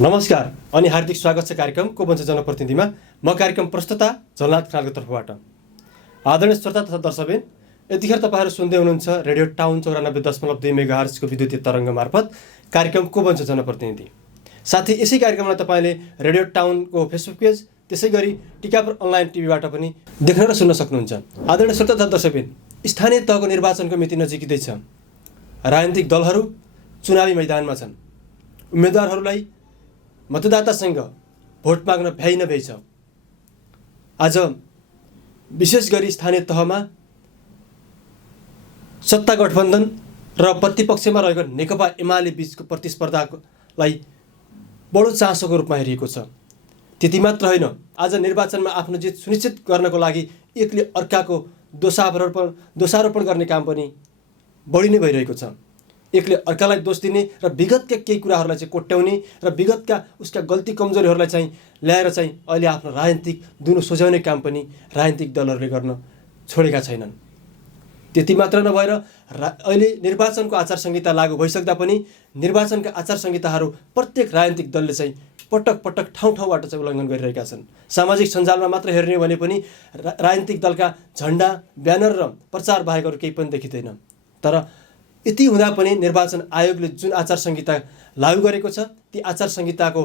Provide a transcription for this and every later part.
नमस्कार अनि हार्दिक स्वागत छ कार्यक्रम को बन्छ जनप्रतिनिधिमा। म कार्यक्रम प्रस्तुता झलनाथ खनालको तर्फबाट। आदरणीय श्रोता तथा दर्शकबिन, यतिखेर तपाईँहरू सुन्दै हुनुहुन्छ रेडियो टाउन 94.2 मेगाहर्जको विद्युतीय तरङ्ग मार्फत कार्यक्रम को बन्छ जनप्रतिनिधि। साथै यसै कार्यक्रमलाई तपाईँले रेडियो टाउनको फेसबुक पेज, त्यसै गरी टिकापुर अनलाइन टिभीबाट पनि देख्न र सुन्न सक्नुहुन्छ। आदरणीय श्रोता तथा दर्शकबिन, स्थानीय तहको निर्वाचनको मिति नजिकै छ। राजनीतिक दलहरू चुनावी मैदानमा छन्। उम्मेदवारहरूलाई मतदातासँग भोट माग्न भ्याइ नभ्याइ छ। आज विशेष गरी स्थानीय तहमा सत्ता गठबन्धन र प्रतिपक्षमा रहेको नेकपा एमाले बीचको प्रतिस्पर्धालाई बडो चासोको रूपमा हेरिएको छ। त्यति मात्र होइन, आज निर्वाचनमा आफ्नो जित सुनिश्चित गर्नको लागि एकले अर्काको दोषारोपण गर्ने काम पनि बढी नै भइरहेको छ। एकले अर्कालाई दोष दिने र विगतका केही कुराहरूलाई चाहिँ कोट्याउने र विगतका उसका गल्ती कमजोरीहरूलाई चाहिँ ल्याएर चाहिँ अहिले आफ्नो राजनीतिक दुनो सोझ्याउने काम पनि राजनीतिक दलहरूले गर्न छोडेका छैनन्। त्यति मात्र नभएर अहिले निर्वाचनको आचार संहिता लागू भइसक्दा पनि निर्वाचनका आचार संहिताहरू प्रत्येक राजनीतिक दलले चाहिँ पटक पटक ठाउँ-ठाउँबाट चाहिँ उल्लङ्घन गरिरहेका छन्। सामाजिक सञ्जालमा मात्र हेर्ने हो भने पनि राजनीतिक दलका झन्डा, ब्यानर र प्रचार बाहेकहरू केही पनि देखिँदैन। तर यति हुँदा पनि निर्वाचन आयोगले जुन आचार संहिता लागू गरेको छ, ती आचार संहिताको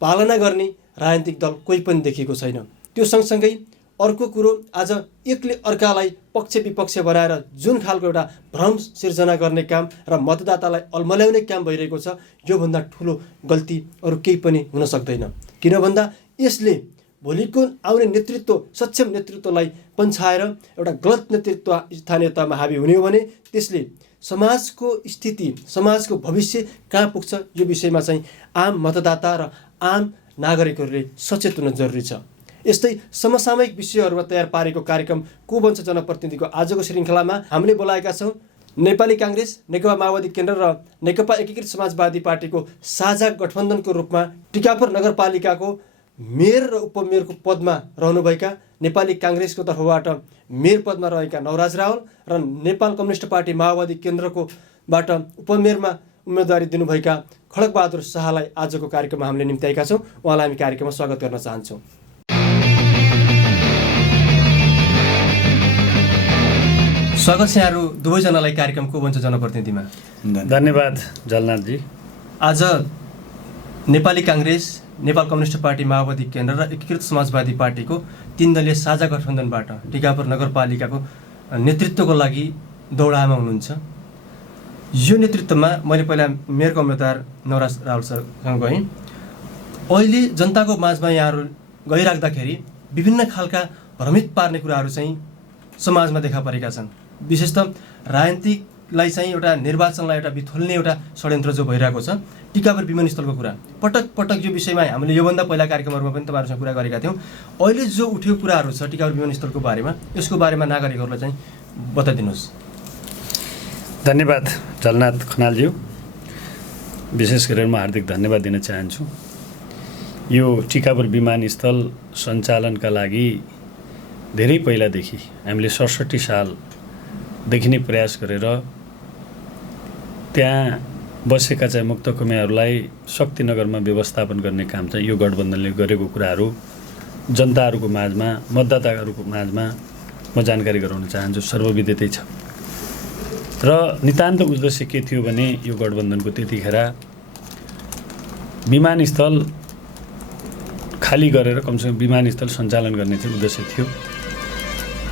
पालना गर्ने राजनीतिक दल कोही पनि देखिएको छैन। त्यो सँगसँगै अर्को कुरो, आज एकले अर्कालाई पक्ष विपक्ष बनाएर जुन खालको एउटा भ्रम सिर्जना गर्ने काम र मतदातालाई अल्मल्याउने काम भइरहेको छ, योभन्दा ठुलो गल्ती अरू केही पनि हुन सक्दैन। किन भन्दा यसले भोलिको आउने नेतृत्व, सक्षम नेतृत्वलाई पन्छाएर एउटा गलत नेतृत्व स्थानीय तहमा हावी हुने हो भने त्यसले समाजको स्थिति, समाजको भविष्य कहाँ पुग्छ, यो विषयमा चाहिँ आम मतदाता र आम नागरिकहरूले सचेत हुन जरुरी छ। यस्तै समसामयिक विषयहरूमा तयार पारेको कार्यक्रम को बन्छ जनप्रतिनिधिको आजको श्रृङ्खलामा हामीले बोलाएका छौँ नेपाली काङ्ग्रेस, नेकपा माओवादी केन्द्र र नेकपा एकीकृत समाजवादी पार्टीको साझा गठबन्धनको रूपमा टिकापुर नगरपालिकाको मेयर र उपमेयरको पदमा रहनुभएका, नेपाली काङ्ग्रेसको तर्फबाट मेयर पदमा रहेका नवराज रावल र नेपाल कम्युनिस्ट पार्टी माओवादी केन्द्रकोबाट उपमेयरमा उम्मेदवारी दिनुभएका खड्गबहादुर शाहलाई आजको कार्यक्रममा हामीले निम्त्याएका छौँ। उहाँलाई हामी कार्यक्रममा स्वागत गर्न चाहन्छौँ। स्वागत छ यहाँहरू दुवैजनालाई कार्यक्रम को बन्छ जनप्रतिनिधिमा। धन्यवाद जलनाथजी। आज नेपाली काङ्ग्रेस, नेपाल कम्युनिस्ट पार्टी माओवादी केन्द्र र एकीकृत समाजवादी पार्टीको 3 दलीय साझा गठबन्धनबाट टिकापुर नगरपालिकाको नेतृत्वको लागि दौडामा हुनुहुन्छ। यो नेतृत्वमा मैले पहिला मेयरको उम्मेदवार नवराज रावलसँग गएँ। अहिले जनताको माझमा यहाँहरू गइराख्दाखेरि विभिन्न खालका भ्रमित पार्ने कुराहरू चाहिँ समाजमा देखा परेका छन्। विशेषतः राजनीतिकलाई चाहिँ एउटा निर्वाचनलाई एउटा बिथोल्ने एउटा षड्यन्त्र जो भइरहेको छ, टिकापुर विमानस्थलको कुरा पटक पटक यो विषयमा हामीले योभन्दा पहिला कार्यक्रमहरूमा पनि तपाईँहरूसँग कुरा गरेका थियौँ। अहिले जो उठेको कुराहरू छ टिकापुर विमानस्थलको बारेमा, यसको बारेमा नागरिकहरूलाई चाहिँ बताइदिनुहोस्। धन्यवाद जलनाथ खनालज्यू। विशेष गरेर म हार्दिक धन्यवाद दिन चाहन्छु। यो टिकापुर विमानस्थल सञ्चालनका लागि धेरै पहिलादेखि हामीले 67 सालदेखि नै प्रयास गरेर त्यहाँ बसेका चाहिँ मुक्तकर्मीहरूलाई शक्तिनगरमा व्यवस्थापन गर्ने काम चाहिँ यो गठबन्धनले गरेको कुराहरू जनताहरूको माझमा, मतदाताहरूको माझमा म जानकारी गराउन चाहन्छु। सर्वविदितै छ। र नितान्त उद्देश्य के थियो भने यो गठबन्धनको त्यतिखेर विमानस्थल खाली गरेर कमसेकम विमानस्थल सञ्चालन गर्ने चाहिँ उद्देश्य थियो।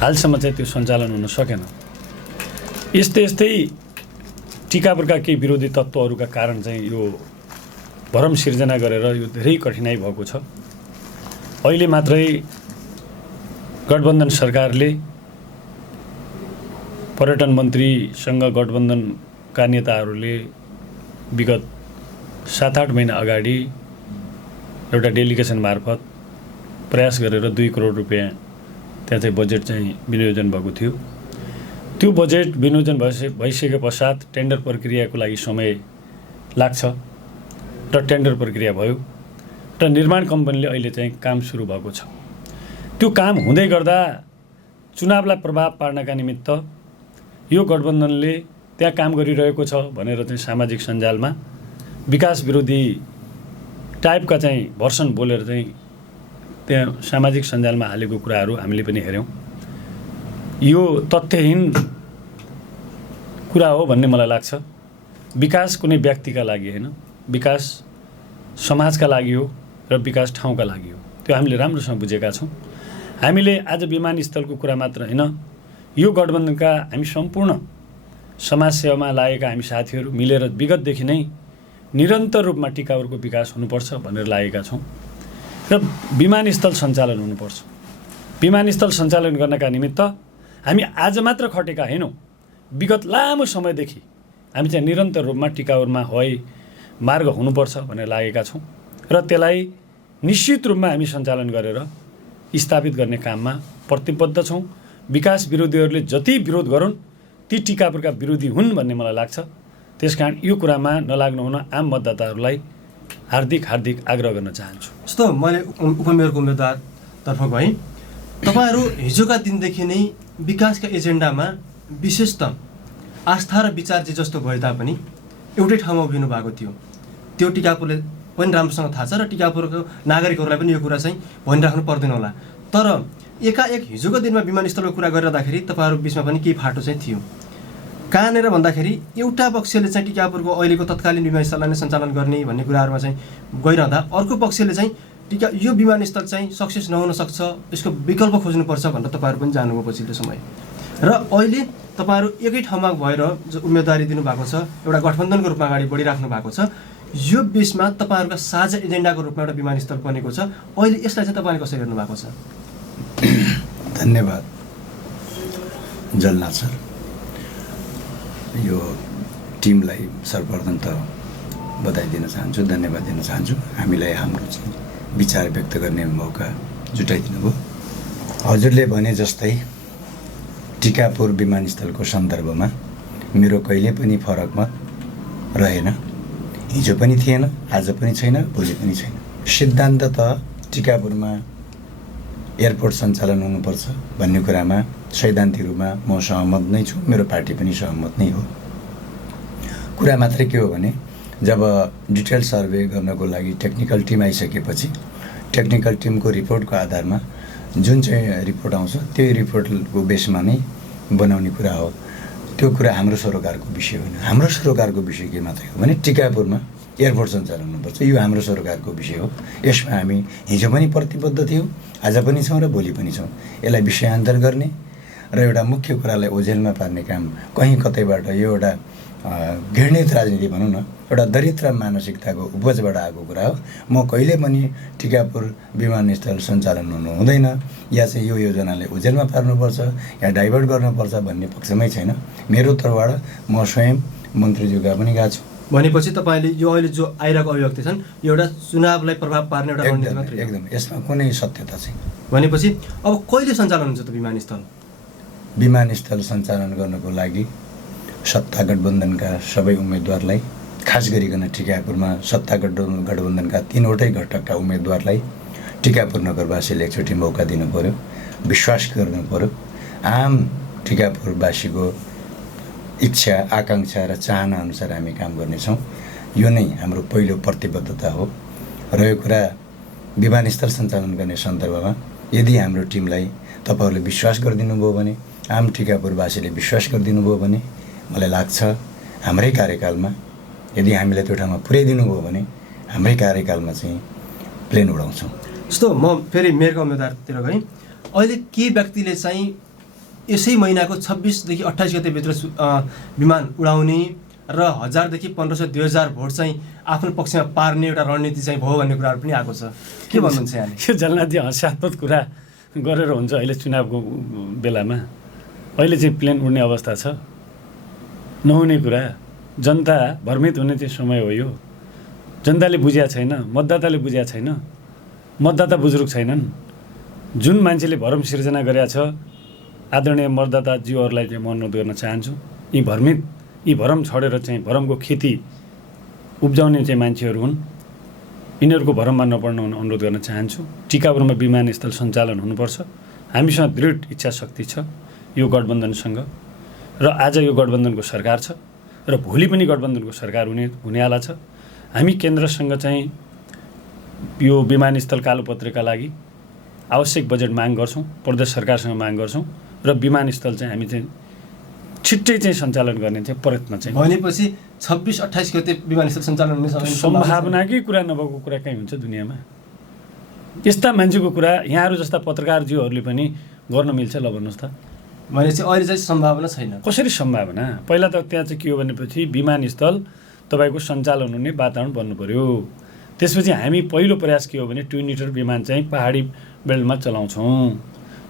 हालसम्म चाहिँ त्यो सञ्चालन हुन सकेन। यस्तै टिकापुरका केही विरोधी तत्त्वहरूका कारण चाहिँ यो भ्रम सिर्जना गरेर यो धेरै कठिनाइ भएको छ। अहिले मात्रै गठबन्धन सरकारले पर्यटन मन्त्रीसँग गठबन्धनका नेताहरूले विगत 7-8 महिना अगाडि एउटा डेलिगेसन मार्फत प्रयास गरेर 2 करोड रुपियाँ त्यहाँ चाहिँ बजेट चाहिँ विनियोजन भएको थियो। त्यो बजेट विनियोजन भइसके पश्चात टेन्डर प्रक्रियाको लागि समय लाग्छ र टेन्डर प्रक्रिया भयो र निर्माण कम्पनीले अहिले चाहिँ काम सुरु भएको छ। त्यो काम हुँदै गर्दा चुनावलाई प्रभाव पार्नका निमित्त यो गठबन्धनले त्यहाँ काम गरिरहेको छ भनेर चाहिँ सामाजिक सञ्जालमा विकास विरोधी टाइपका चाहिँ भर्सन बोलेर चाहिँ त्यहाँ सामाजिक सञ्जालमा हालेको कुराहरू हामीले पनि हेऱ्यौँ। यो तथ्यहीन कुरा हो भन्ने मलाई लाग्छ। विकास कुनै व्यक्तिका लागि होइन, विकास समाजका लागि हो र विकास ठाउँका लागि हो। त्यो हामीले राम्रोसँग बुझेका छौँ। हामीले आज विमानस्थलको कुरा मात्र होइन, यो गठबन्धनका हामी सम्पूर्ण समाजसेवामा लागेका हामी साथीहरू मिलेर विगतदेखि नै निरन्तर रूपमा टिकापुरको विकास हुनुपर्छ भनेर लागेका छौँ र विमानस्थल सञ्चालन हुनुपर्छ। विमानस्थल सञ्चालन गर्नका निमित्त हामी आज मात्र खटेका होइनौँ, विगत लामो समयदेखि हामी चाहिँ निरन्तर रूपमा टिकापुरमा हवाई मार्ग हुनुपर्छ भनेर लागेका छौँ र त्यसलाई निश्चित रूपमा हामी सञ्चालन गरेर स्थापित गर्ने काममा प्रतिबद्ध छौँ। विकास विरोधीहरूले जति विरोध गरून् ती टिकापुरका विरोधी हुन् भन्ने मलाई लाग्छ। त्यसकारण यो कुरामा नलाग्नु हुन आम मतदाताहरूलाई हार्दिक आग्रह गर्न चाहन्छु। जस्तो मैले उपमेयरको उम्मेदवारतर्फ गएँ, तपाईँहरू हिजोका दिनदेखि नै विकासका एजेन्डामा विशेषतः आस्था र विचार जे जस्तो भए तापनि एउटै ठाउँमा उभिनु भएको थियो। त्यो टिकापुरले पनि राम्रोसँग थाहा छ र टिकापुरको नागरिकहरूलाई पनि यो कुरा चाहिँ भनिराख्नु पर्दैन होला। तर एकाएक हिजोको दिनमा विमानस्थलको कुरा गरिरहँदाखेरि तपाईँहरू बिचमा पनि केही फाटो चाहिँ थियो। कहाँनिर भन्दाखेरि एउटा पक्षले चाहिँ टिकापुरको अहिलेको तत्कालीन विमानस्थललाई नै सञ्चालन गर्ने भन्ने कुराहरूमा चाहिँ गइरहँदा अर्को पक्षले चाहिँ यो विमानस्थल चाहिँ सक्सेस नहुन सक्छ, यसको विकल्प खोज्नुपर्छ भनेर तपाईँहरू पनि जानुभयो पछिल्लो समय। र अहिले तपाईँहरू एकै ठाउँमा भएर जो उम्मेदवारी दिनुभएको छ, एउटा गठबन्धनको रूपमा अगाडि बढिराख्नु भएको छ, यो बिचमा तपाईँहरूका साझा एजेन्डाको रूपमा एउटा विमानस्थल बनेको छ। अहिले यसलाई चाहिँ तपाईँले कसरी हेर्नु भएको छ? धन्यवाद जलनाथ सर। यो टिमलाई सर्वप्रथम त बधाई दिन चाहन्छु, धन्यवाद दिन चाहन्छु। हामीलाई हाम्रो चाहिँ विचार व्यक्त गर्ने मौका जुटाइदिनु भयो। हजुरले भने जस्तै टिकापुर विमानस्थलको सन्दर्भमा मेरो कहिले पनि फरक मत रहेन। हिजो पनि थिएन, आज पनि छैन, भोलि पनि छैन। सिद्धान्त त टिकापुरमा एयरपोर्ट सञ्चालन हुनुपर्छ भन्ने कुरामा सैद्धान्तिक रूपमा म सहमत नै छु, मेरो पार्टी पनि सहमत नै हो। कुरा मात्रै के हो भने जब डिटेल सर्वे गर्नको लागि टेक्निकल टिम आइसकेपछि टेक्निकल टिमको रिपोर्टको आधारमा जुन चाहिँ रिपोर्ट आउँछ त्यही रिपोर्टको बेसमा नै बनाउने कुरा हो। त्यो कुरा हाम्रो सरोकारको विषय होइन। हाम्रो सरोकारको विषय के मात्रै हो भने टिकापुरमा एयरपोर्ट सञ्चालन हुनुपर्छ, यो हाम्रो सरोकारको विषय हो। यसमा हामी हिजो पनि प्रतिबद्ध थियौँ, आज पनि छौँ र भोलि पनि छौँ। यसलाई विषयान्तर गर्ने र एउटा मुख्य कुरालाई ओझेलमा पार्ने काम कहीँ कतैबाट यो एउटा घृणित राजनीति भनौँ न, एउटा दरिद्र मानसिकताको उपजबाट आएको कुरा हो। म कहिले पनि टिकापुर विमानस्थल सञ्चालन हुनु हुँदैन या चाहिँ यो योजनाले ओझेलमा पार्नुपर्छ या डाइभर्ट गर्नुपर्छ भन्ने पक्षमै छैन। मेरो तर्फबाट म स्वयं मन्त्रीज्यूका पनि गएको छु। भनेपछि तपाईँले यो अहिले जो आइरहेको अभिव्यक्ति छन् यो एउटा चुनावलाई प्रभाव पार्ने एउटा रणनीति मात्रै हो? एकदम, यसमा कुनै सत्यता छैन। भनेपछि अब कहिले सञ्चालन हुन्छ त विमानस्थल? विमानस्थल सञ्चालन गर्नको लागि सत्ता गठबन्धनका सबै उम्मेदवारलाई, खास गरिकन टिकापुरमा सत्ता गठबन्धनका 3वटै घटकका उम्मेदवारलाई टिकापुर नगरवासीले एकचोटि मौका दिनु पर्यो, विश्वास गर्नु पर्यो। आम टिकापुरवासीको इच्छा, आकाङ्क्षा र चाहना अनुसार हामी काम गर्नेछौँ। यो नै हाम्रो पहिलो प्रतिबद्धता हो। र यो कुरा विमानस्थल सञ्चालन गर्ने सन्दर्भमा यदि हाम्रो टिमलाई तपाईँहरूले विश्वास गरिदिनु भयो भने, आम टिकापुरवासीले विश्वास गरिदिनु भयो भने मलाई लाग्छ हाम्रै कार्यकालमा यदि हामीलाई त्यो ठाउँमा पुर्याइदिनु भयो भने हाम्रै कार्यकालमा चाहिँ प्लेन उडाउँछौँ। जस्तो म फेरि मेयरको उम्मेदवारतिर गएँ, अहिले के व्यक्तिले चाहिँ यसै महिनाको 26देखि 28 गतेभित्र विमान उडाउने र 1000देखि 1500 2000 भोट चाहिँ आफ्नो पक्षमा पार्ने एउटा रणनीति चाहिँ भयो भन्ने कुराहरू पनि आएको छ। के भन्नुहुन्छ यहाँले? यो जलनाथजी हँस्यास्पद कुरा गरेर हुन्छ अहिले चुनावको बेलामा। अहिले चाहिँ प्लेन उड्ने अवस्था छ, नहुने कुरा। जनता भ्रमित हुने चाहिँ समय हो यो। जनताले बुझेको छैन, मतदाताले बुझेको छैन, मतदाता बुजुर्ग छैनन्। जुन मान्छेले भरम सिर्जना गरेका छ, आदरणीय मतदाताज्यूहरूलाई चाहिँ म अनुरोध गर्न चाहन्छु, यी भरम छोडेर चाहिँ भरमको खेती उब्जाउने चाहिँ मान्छेहरू हुन्, यिनीहरूको भरममा नपर्न अनुरोध गर्न चाहन्छु। टिकापुरमा विमानस्थल सञ्चालन हुनुपर्छ। हामीसँग दृढ इच्छा शक्ति छ यो गठबन्धनसँग, र आज यो गठबन्धनको सरकार छ र भोलि पनि गठबन्धनको सरकार हुनेवाला छ। हामी केन्द्रसँग चाहिँ यो विमानस्थल कालोपत्रेका लागि आवश्यक बजेट माग गर्छौँ, प्रदेश सरकारसँग माग गर्छौँ र विमानस्थल चाहिँ हामी चाहिँ छिट्टै चाहिँ सञ्चालन गर्ने चाहिँ प्रयत्न चाहिँ भनेपछि 26-28 गते विमानस्थल सञ्चालन हुने सम्भावनाकै कुरा नभएको कुरा कहीँ हुन्छ दुनियाँमा? यस्ता मान्छेको कुरा यहाँहरू जस्ता पत्रकारज्यूहरूले पनि गर्न मिल्छ? ल भन्नुहोस् त। भनेपछि अहिले चाहिँ सम्भावना छैन। कसरी सम्भावना? पहिला त त्यहाँ चाहिँ के हो भनेपछि विमानस्थल तपाईँको सञ्चालन हुने वातावरण बन्नु पर्यो। त्यसपछि हामी पहिलो प्रयास के हो भने ट्विन सिटर विमान चाहिँ पहाडी बेल्टमा चलाउँछौँ।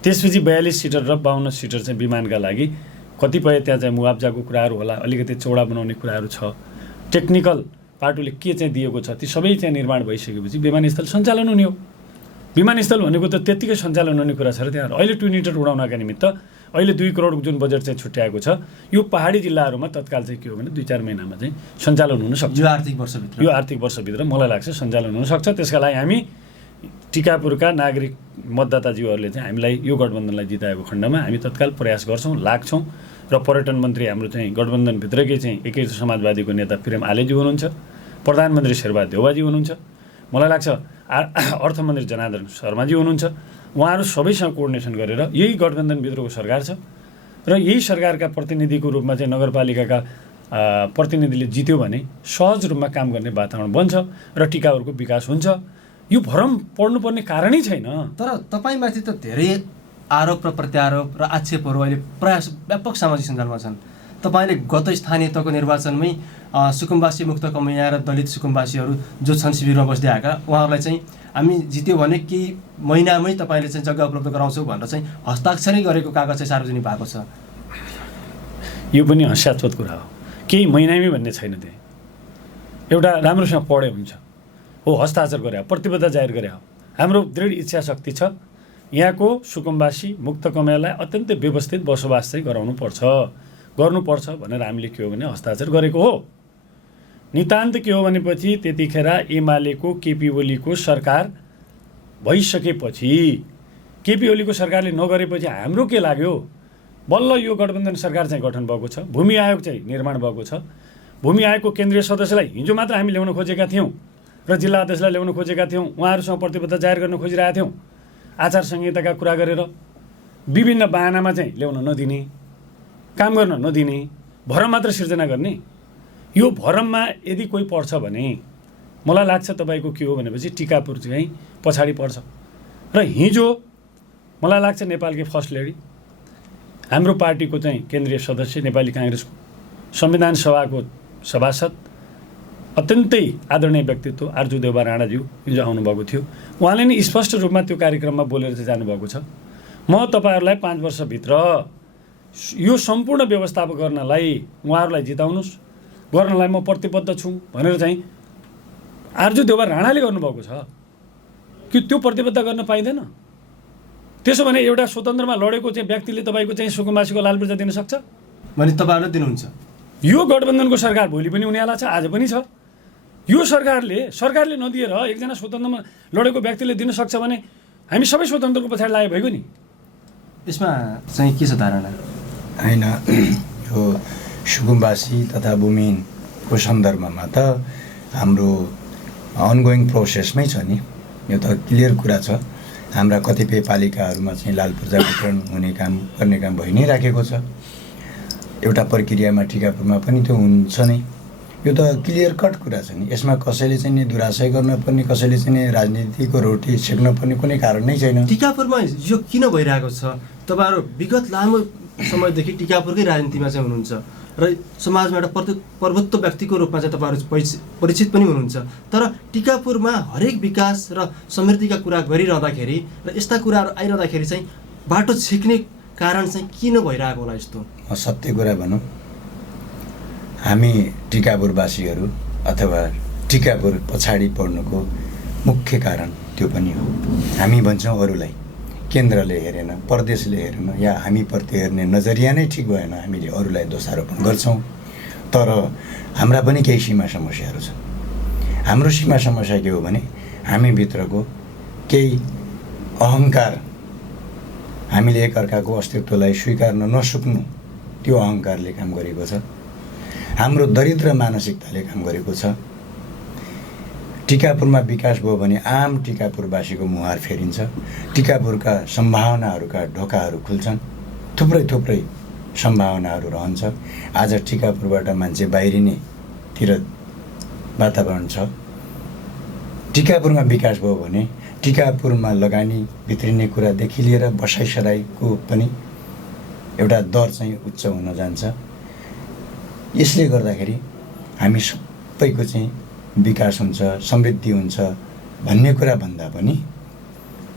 त्यसपछि 42 सिटर र 52 सिटर चाहिँ विमानका लागि कतिपय त्यहाँ चाहिँ मुआब्जाको कुराहरू होला, अलिकति चौडा बनाउने कुराहरू छ, टेक्निकल पाटोले के चाहिँ दिएको छ, ती सबै चाहिँ निर्माण भइसकेपछि विमानस्थल सञ्चालन हुने हो। विमानस्थल भनेको त त्यत्तिकै सञ्चालन हुने कुरा छ र त्यहाँ अहिले ट्विन सिटर उडाउनका निमित्त अहिले 2 करोड जुन बजेट चाहिँ छुट्याएको छ, यो पहाडी जिल्लाहरूमा तत्काल चाहिँ के हो भने 2-4 महिनामा चाहिँ सञ्चालन हुन सक्छ। यो आर्थिक वर्षभित्र मलाई लाग्छ सञ्चालन हुन सक्छ। त्यसका लागि हामी टिकापुरका नागरिक मतदाताज्यूहरूले चाहिँ हामीलाई यो गठबन्धनलाई जिताएको खण्डमा हामी तत्काल प्रयास गर्छौँ, लाग्छौँ र पर्यटन मन्त्री हाम्रो चाहिँ गठबन्धनभित्रकै चाहिँ एकै समाजवादीको नेता प्रेम आलेजी हुनुहुन्छ, प्रधानमन्त्री शेरबहादुर देउवाजी हुनुहुन्छ, मलाई लाग्छ अर्थमन्त्री जनार्दन शर्माजी हुनुहुन्छ। उहाँहरू सबैसँग कोअर्डिनेसन गरेर यही गठबन्धनभित्रको सरकार छ र यही सरकारका प्रतिनिधिको रूपमा चाहिँ नगरपालिकाका प्रतिनिधिले जित्यो भने सहज रूपमा काम गर्ने वातावरण बन्छ र टिकापुरको विकास हुन्छ। यो भरम पर्नुपर्ने कारणै छैन। तर तपाईँमाथि त धेरै आरोप र प्रत्यारोप र आक्षेपहरू अहिले प्रयास व्यापक सामाजिक सञ्जालमा छन्। तपाईँले गत स्थानीय तहको निर्वाचनमै सुकुम्बासी मुक्त कमैया र दलित सुकुम्बासीहरू जो छन् शिविरमा बस्दै आएका उहाँहरूलाई चाहिँ हामी जित्यो भने केही महिनामै तपाईँले चाहिँ जग्गा उपलब्ध गराउँछौँ भनेर चाहिँ हस्ताक्षरै गरेको कागज चाहिँ सार्वजनिक भएको छ। यो पनि हास्यास्पद कुरा हो। केही महिनामै भन्ने छैन। त्यहाँ एउटा राम्रोसँग पढ्यो हुन्छ हो, हस्ताक्षर गरे हो, प्रतिबद्धता जाहेर गरे हो। हाम्रो दृढ इच्छा शक्ति छ यहाँको सुकुम्बासी मुक्त कमैयालाई अत्यन्तै व्यवस्थित बसोबास चाहिँ गर्नुपर्छ भनेर हामीले के हो भने हस्ताक्षर गरेको हो। नितान्त के हो भनेपछि त्यतिखेर एमालेको केपी ओलीको सरकार भइसकेपछि केपी ओलीको सरकारले नगरेपछि हाम्रो के लाग्यो? बल्ल यो गठबन्धन सरकार चाहिँ गठन भएको छ, भूमि आयोग चाहिँ निर्माण भएको छ। भूमि आयोगको केन्द्रीय सदस्यलाई हिजो मात्र हामी ल्याउन खोजेका थियौँ र जिल्ला अध्यक्षलाई ल्याउन खोजेका थियौँ। उहाँहरूसँग प्रतिबद्धता जाहेर गर्न खोजिरहेका थियौँ। आचार संहिताका कुरा गरेर विभिन्न बाहनामा चाहिँ ल्याउन नदिने, काम गर्न नदिने, भरम मात्र सिर्जना गर्ने। यो भरममा यदि कोही पर्छ भने मलाई लाग्छ तपाईँको के हो भनेपछि टिकापुर चाहिँ पछाडि पर्छ। र हिजो मलाई लाग्छ नेपालकै फर्स्ट लेडी हाम्रो पार्टीको चाहिँ केन्द्रीय सदस्य नेपाली काङ्ग्रेसको संविधान सभाको सभासद अत्यन्तै आदरणीय व्यक्तित्व आर्जु देउबा राणाज्यू हिजो आउनुभएको थियो। उहाँले नै स्पष्ट रूपमा त्यो कार्यक्रममा बोलेर चाहिँ जानुभएको छ। म तपाईँहरूलाई 5 वर्षभित्र यो सम्पूर्ण व्यवस्थापन गर्नलाई उहाँहरूलाई जिताउनुहोस्, गर्नलाई म प्रतिबद्ध छु भनेर चाहिँ आर्जु देउबा राणाले गर्नुभएको छ। कि त्यो प्रतिबद्धता गर्न पाइँदैन? त्यसो भने एउटा स्वतन्त्रमा लडेको चाहिँ व्यक्तिले तपाईँको चाहिँ सुकुम्बासीको लाल पूर्जा दिन सक्छ भने तपाईँहरूले दिनुहुन्छ? यो गठबन्धनको सरकार भोलि पनि उनीहरूलाई छ, आज पनि छ। यो सरकारले नदिएर एकजना स्वतन्त्रमा लडेको व्यक्तिले दिन सक्छ भने हामी सबै स्वतन्त्रको पछाडि लागे भएको नि। यसमा चाहिँ के छ धारणा? होइन, यो सुकुम्बासी तथा भूमिहीनको सन्दर्भमा त हाम्रो अनगोइङ प्रोसेसमै छ नि। यो त क्लियर कुरा छ। हाम्रा कतिपय पालिकाहरूमा चाहिँ लाल पूर्जा वितरण गर्ने काम भइ नै राखेको छ। एउटा प्रक्रियामा टिकापुरमा पनि त्यो हुन्छ नै। यो त क्लियर कट कुरा छ नि। यसमा कसैले चाहिँ नि दुराशय गर्न पर्ने, कसैले चाहिँ नि राजनीतिको रोटी सेक्न पर्ने कुनै कारण नै छैन। टिकापुरमा यो किन भइरहेको छ? तपाईँहरू विगत लामो समयदेखि टिकापुरकै राजनीतिमा चाहिँ हुनुहुन्छ र समाजमा एउटा प्रभुत्व व्यक्तिको रूपमा चाहिँ तपाईँहरू परिचित पनि हुनुहुन्छ। तर टिकापुरमा हरेक विकास र समृद्धिका कुरा गरिरहँदाखेरि र यस्ता कुराहरू आइरहँदाखेरि चाहिँ बाटो छेक्ने कारण चाहिँ किन भइरहेको होला यस्तो? सत्य कुरा भनौँ, हामी टिकापुरवासीहरू अथवा टिकापुर पछाडि पर्नुको मुख्य कारण त्यो पनि हो। हामी भन्छौँ अरूलाई, केन्द्रले हेरेन, प्रदेशले हेरेन, या हामीप्रति हेर्ने नजरिया नै ठिक भएन, हामीले अरूलाई दोषारोपण गर्छौँ। तर हाम्रा पनि केही सीमा समस्याहरू छन्। हाम्रो सीमा समस्या के हो भने हामीभित्रको केही अहङ्कार, हामीले एकअर्काको अस्तित्वलाई स्वीकार्न नसक्नु, त्यो अहङ्कारले काम गरेको छ। हाम्रो दरिद्र मानसिकताले काम गरेको छ। टिकापुरमा विकास भयो भने आम टिकापुरवासीको मुहार फेरिन्छ, टिकापुरका सम्भावनाहरूका ढोकाहरू खुल्छन्, थुप्रै सम्भावनाहरू रहन्छ। आज टिकापुरबाट मान्छे बाहिरिनेतिर वातावरण छ। टिकापुरमा विकास भयो भने टिकापुरमा लगानी भित्रिने कुरादेखि लिएर बसाइसराईको पनि एउटा दर चाहिँ उच्च हुन जान्छ। यसले गर्दाखेरि हामी सबैको चाहिँ विकास हुन्छ, समृद्धि हुन्छ भन्ने कुरा भन्दा पनि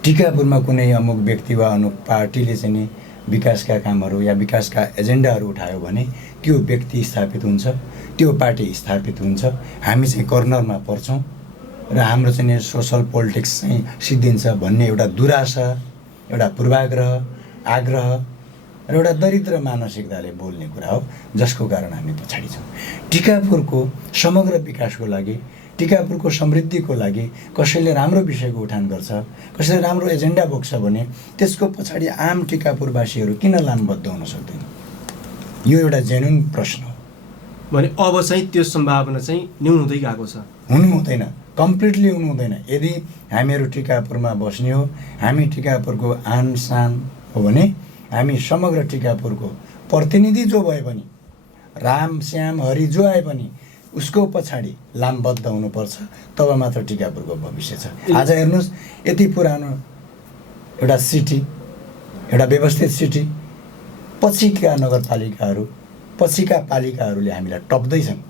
टिकापुरमा कुनै अमुक व्यक्ति वा अमुक पार्टीले चाहिँ नि विकासका कामहरू या विकासका एजेन्डाहरू उठायो भने त्यो व्यक्ति स्थापित हुन्छ, त्यो पार्टी स्थापित हुन्छ, हामी चाहिँ कर्नरमा पर्छौँ र हाम्रो चाहिँ नि सोसल पोलिटिक्स चाहिँ सिद्धिन्छ भन्ने एउटा दुराशा, एउटा पूर्वाग्रह, आग्रह र एउटा दरिद्र मानसिकताले बोल्ने कुरा हो, जसको कारण हामी पछाडि छौँ। टिकापुरको समग्र विकासको लागि, टिकापुरको समृद्धिको लागि कसैले राम्रो विषयको उठान गर्छ, कसैले राम्रो एजेन्डा बोक्छ भने त्यसको पछाडि आम टिकापुरवासीहरू किन लामबद्ध हुन सक्दैन? यो एउटा जेन्युन प्रश्न हो। भने अब चाहिँ त्यो सम्भावना चाहिँ न्यून हुँदै गएको छ। हुनु हुँदैन, कम्प्लिटली हुनु हुँदैन। यदि हामीहरू टिकापुरमा बस्ने हो, हामी टिकापुरको आन शान हो भने हामी समग्र टिकापुरको प्रतिनिधि जो भए पनि, राम श्याम हरि जो आए पनि उसको पछाडि लामबद्ध हुनुपर्छ, तब मात्र टिकापुरको भविष्य छ। आज हेर्नुहोस्, यति पुरानो एउटा सिटी, एउटा व्यवस्थित सिटी, पछिका नगरपालिकाहरू, पछिका पालिकाहरूले हामीलाई टप्दैछन्।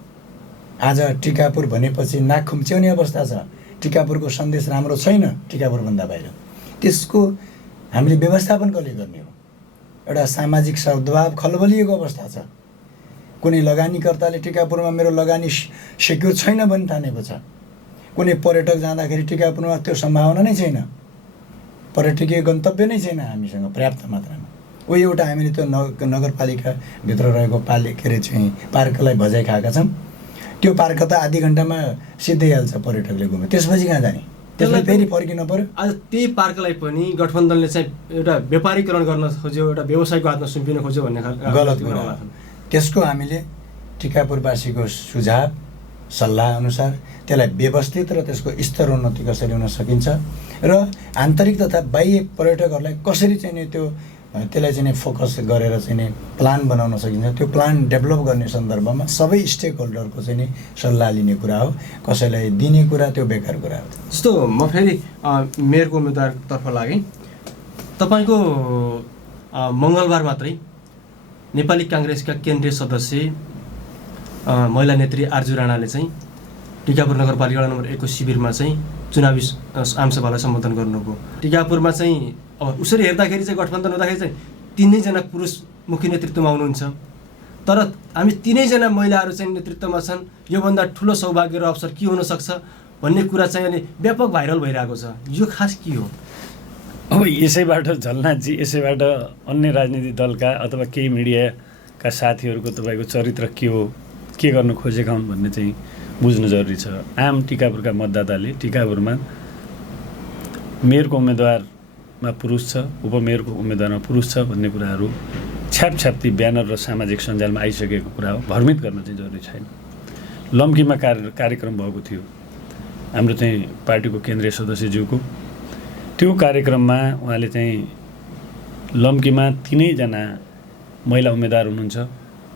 आज टिकापुर भनेपछि नाक खुम्च्याउने अवस्था छ। टिकापुरको सन्देश राम्रो छैन टिकापुरभन्दा बाहिर। त्यसको हामीले व्यवस्थापन कसले गर्ने हो? एउटा सामाजिक सद्भाव खलबलिएको अवस्था छ। कुनै लगानीकर्ताले टिकापुरमा मेरो लगानी सेक्युर छैन भन्ने ठानेको छ। कुनै पर्यटक जाँदाखेरि टिकापुरमा त्यो सम्भावना नै छैन, पर्यटकीय गन्तव्य नै छैन हामीसँग पर्याप्त मात्रामा। ओ एउटा हामीले त्यो नगरपालिकाभित्र रहेको चाहिँ पार्कलाई भजाइ खाएका छौँ। त्यो पार्क त आधी घन्टामा सिद्धिहाल्छ पर्यटकले घुम्यो, त्यसपछि कहाँ जाने? त्यसलाई फेरि फर्किन पर्यो। आज त्यही पार्कलाई पनि गठबन्धनले चाहिँ एउटा व्यापारीकरण गर्न खोज्यो, एउटा व्यवसायको हातमा सुम्पिन खोज्यो भन्ने गलत कुरा हो। त्यसको हामीले टिकापुरवासीको सुझाव सल्लाह अनुसार त्यसलाई व्यवस्थित र त्यसको स्तरोन्नति कसरी हुन सकिन्छ र आन्तरिक तथा बाह्य पर्यटकहरूलाई कसरी चाहिँ त्यसलाई चाहिँ फोकस गरेर चाहिँ प्लान बनाउन सकिन्छ, त्यो प्लान डेभलप गर्ने सन्दर्भमा सबै स्टेक होल्डरको चाहिँ सल्लाह लिने कुरा हो। कसैलाई दिने कुरा त्यो बेकार कुरा हो। जस्तो म फेरि मेयरको उम्मेदवारतर्फ लागेँ। तपाईँको मङ्गलबार मात्रै नेपाली काङ्ग्रेसका केन्द्रीय सदस्य महिला नेत्री आर्जु राणाले चाहिँ टिकापुर नगरपालिका वडा नम्बर 1 को शिविरमा चाहिँ चुनावी आमसभालाई सम्बोधन गर्नुभयो। टिकापुरमा चाहिँ अब उसरी हेर्दाखेरि चाहिँ गठबन्धन हुँदाखेरि चाहिँ 3 जना पुरुष मुख्य नेतृत्वमा हुनुहुन्छ, तर हामी 3 जना महिलाहरू चाहिँ नेतृत्वमा छन्। योभन्दा ठुलो सौभाग्य र अवसर के हुन सक्छ भन्ने कुरा चाहिँ अहिले व्यापक भाइरल भइरहेको छ। यो खास के हो? अब यसैबाट झलनाथजी, यसैबाट अन्य राजनीतिक दलका अथवा केही मिडियाका साथीहरूको तपाईँको चरित्र के हो, के गर्न खोजेका हुन् भन्ने चाहिँ बुझ्नु जरुरी छ। आम टिकापुरका मतदाताले टिकापुरमा मेयरको उम्मेदवारमा पुरुष छ, उपमेयरको उम्मेदवारमा पुरुष छ भन्ने कुराहरू छ्यापछ्याप्ती ब्यानर र सामाजिक सञ्जालमा आइसकेको कुरा हो। भ्रमित गर्न चाहिँ जरुरी छैन। लम्कीमा कार्यक्रम भएको थियो हाम्रो चाहिँ पार्टीको केन्द्रीय सदस्यज्यूको। त्यो कार्यक्रममा उहाँले चाहिँ लम्कीमा 3 जना महिला उम्मेदवार हुनुहुन्छ,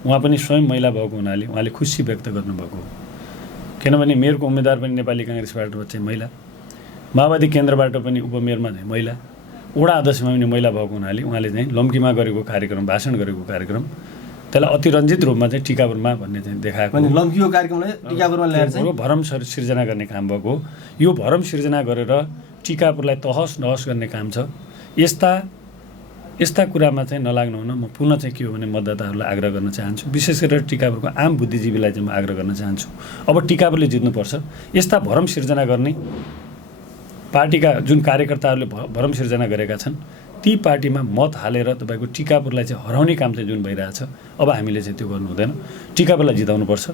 उहाँ पनि स्वयं महिला भएको हुनाले उहाँले खुसी व्यक्त गर्नुभएको हो। किनभने मेयरको उम्मेदवार पनि नेपाली काङ्ग्रेसबाट चाहिँ महिला, माओवादी केन्द्रबाट पनि उपमेयरमा चाहिँ महिला, वडा अध्यक्षमा पनि महिला भएको हुनाले उहाँले चाहिँ लम्कीमा गरेको कार्यक्रम, भाषण गरेको कार्यक्रम त्यसलाई अतिरञ्जित रूपमा चाहिँ टिकापुरमा भन्ने चाहिँ देखाएको। अनि लम्कीको कार्यक्रमलाई टिकापुरमा ल्याएर चाहिँ भरम सिर्जना गर्ने काम भएको। यो भरम सिर्जना गरेर टिकापुरलाई तहस नहस गर्ने काम छ। यस्ता कुरामा चाहिँ नलाग्नु हुन म पुनः चाहिँ के हो भने मतदाताहरूलाई आग्रह गर्न चाहन्छु। विशेष गरेर टिकापुरको आम बुद्धिजीवीलाई चाहिँ म आग्रह गर्न चाहन्छु, अब टिकापुरले जित्नुपर्छ। यस्ता भरम सिर्जना गर्ने पार्टीका जुन कार्यकर्ताहरूले भरम सिर्जना गरेका छन् ती पार्टीमा मत हालेर तपाईँको टिकापुरलाई चाहिँ हराउने काम चाहिँ जुन भइरहेछ, अब हामीले चाहिँ त्यो गर्नु हुँदैन। टिकापुरलाई जिताउनुपर्छ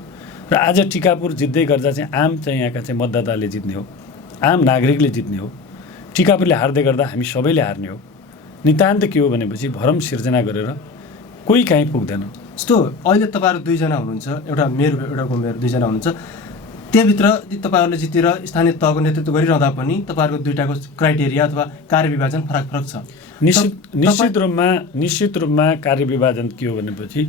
र आज टिकापुर जित्दै गर्दा चाहिँ आम चाहिँ यहाँका चाहिँ मतदाताले जित्ने हो, आम नागरिकले जित्ने हो। टिकापुरले हार्दै गर्दा हामी सबैले हार्ने हो। नितान्त के हो भनेपछि भरम सिर्जना गरेर कोही कहीँ पुग्दैन। जस्तो अहिले तपाईँहरू 2 जना हुनुहुन्छ, एउटा मेयर एउटा उपमेयर 2 जना हुनुहुन्छ। त्यहाँभित्र तपाईँहरूले जितेर स्थानीय तहको नेतृत्व गरिरहँदा पनि तपाईँहरूको दुईटाको क्राइटेरिया अथवा कार्यविभाजन फरक फरक छ। निश्चित रूपमा कार्यविभाजन के हो भनेपछि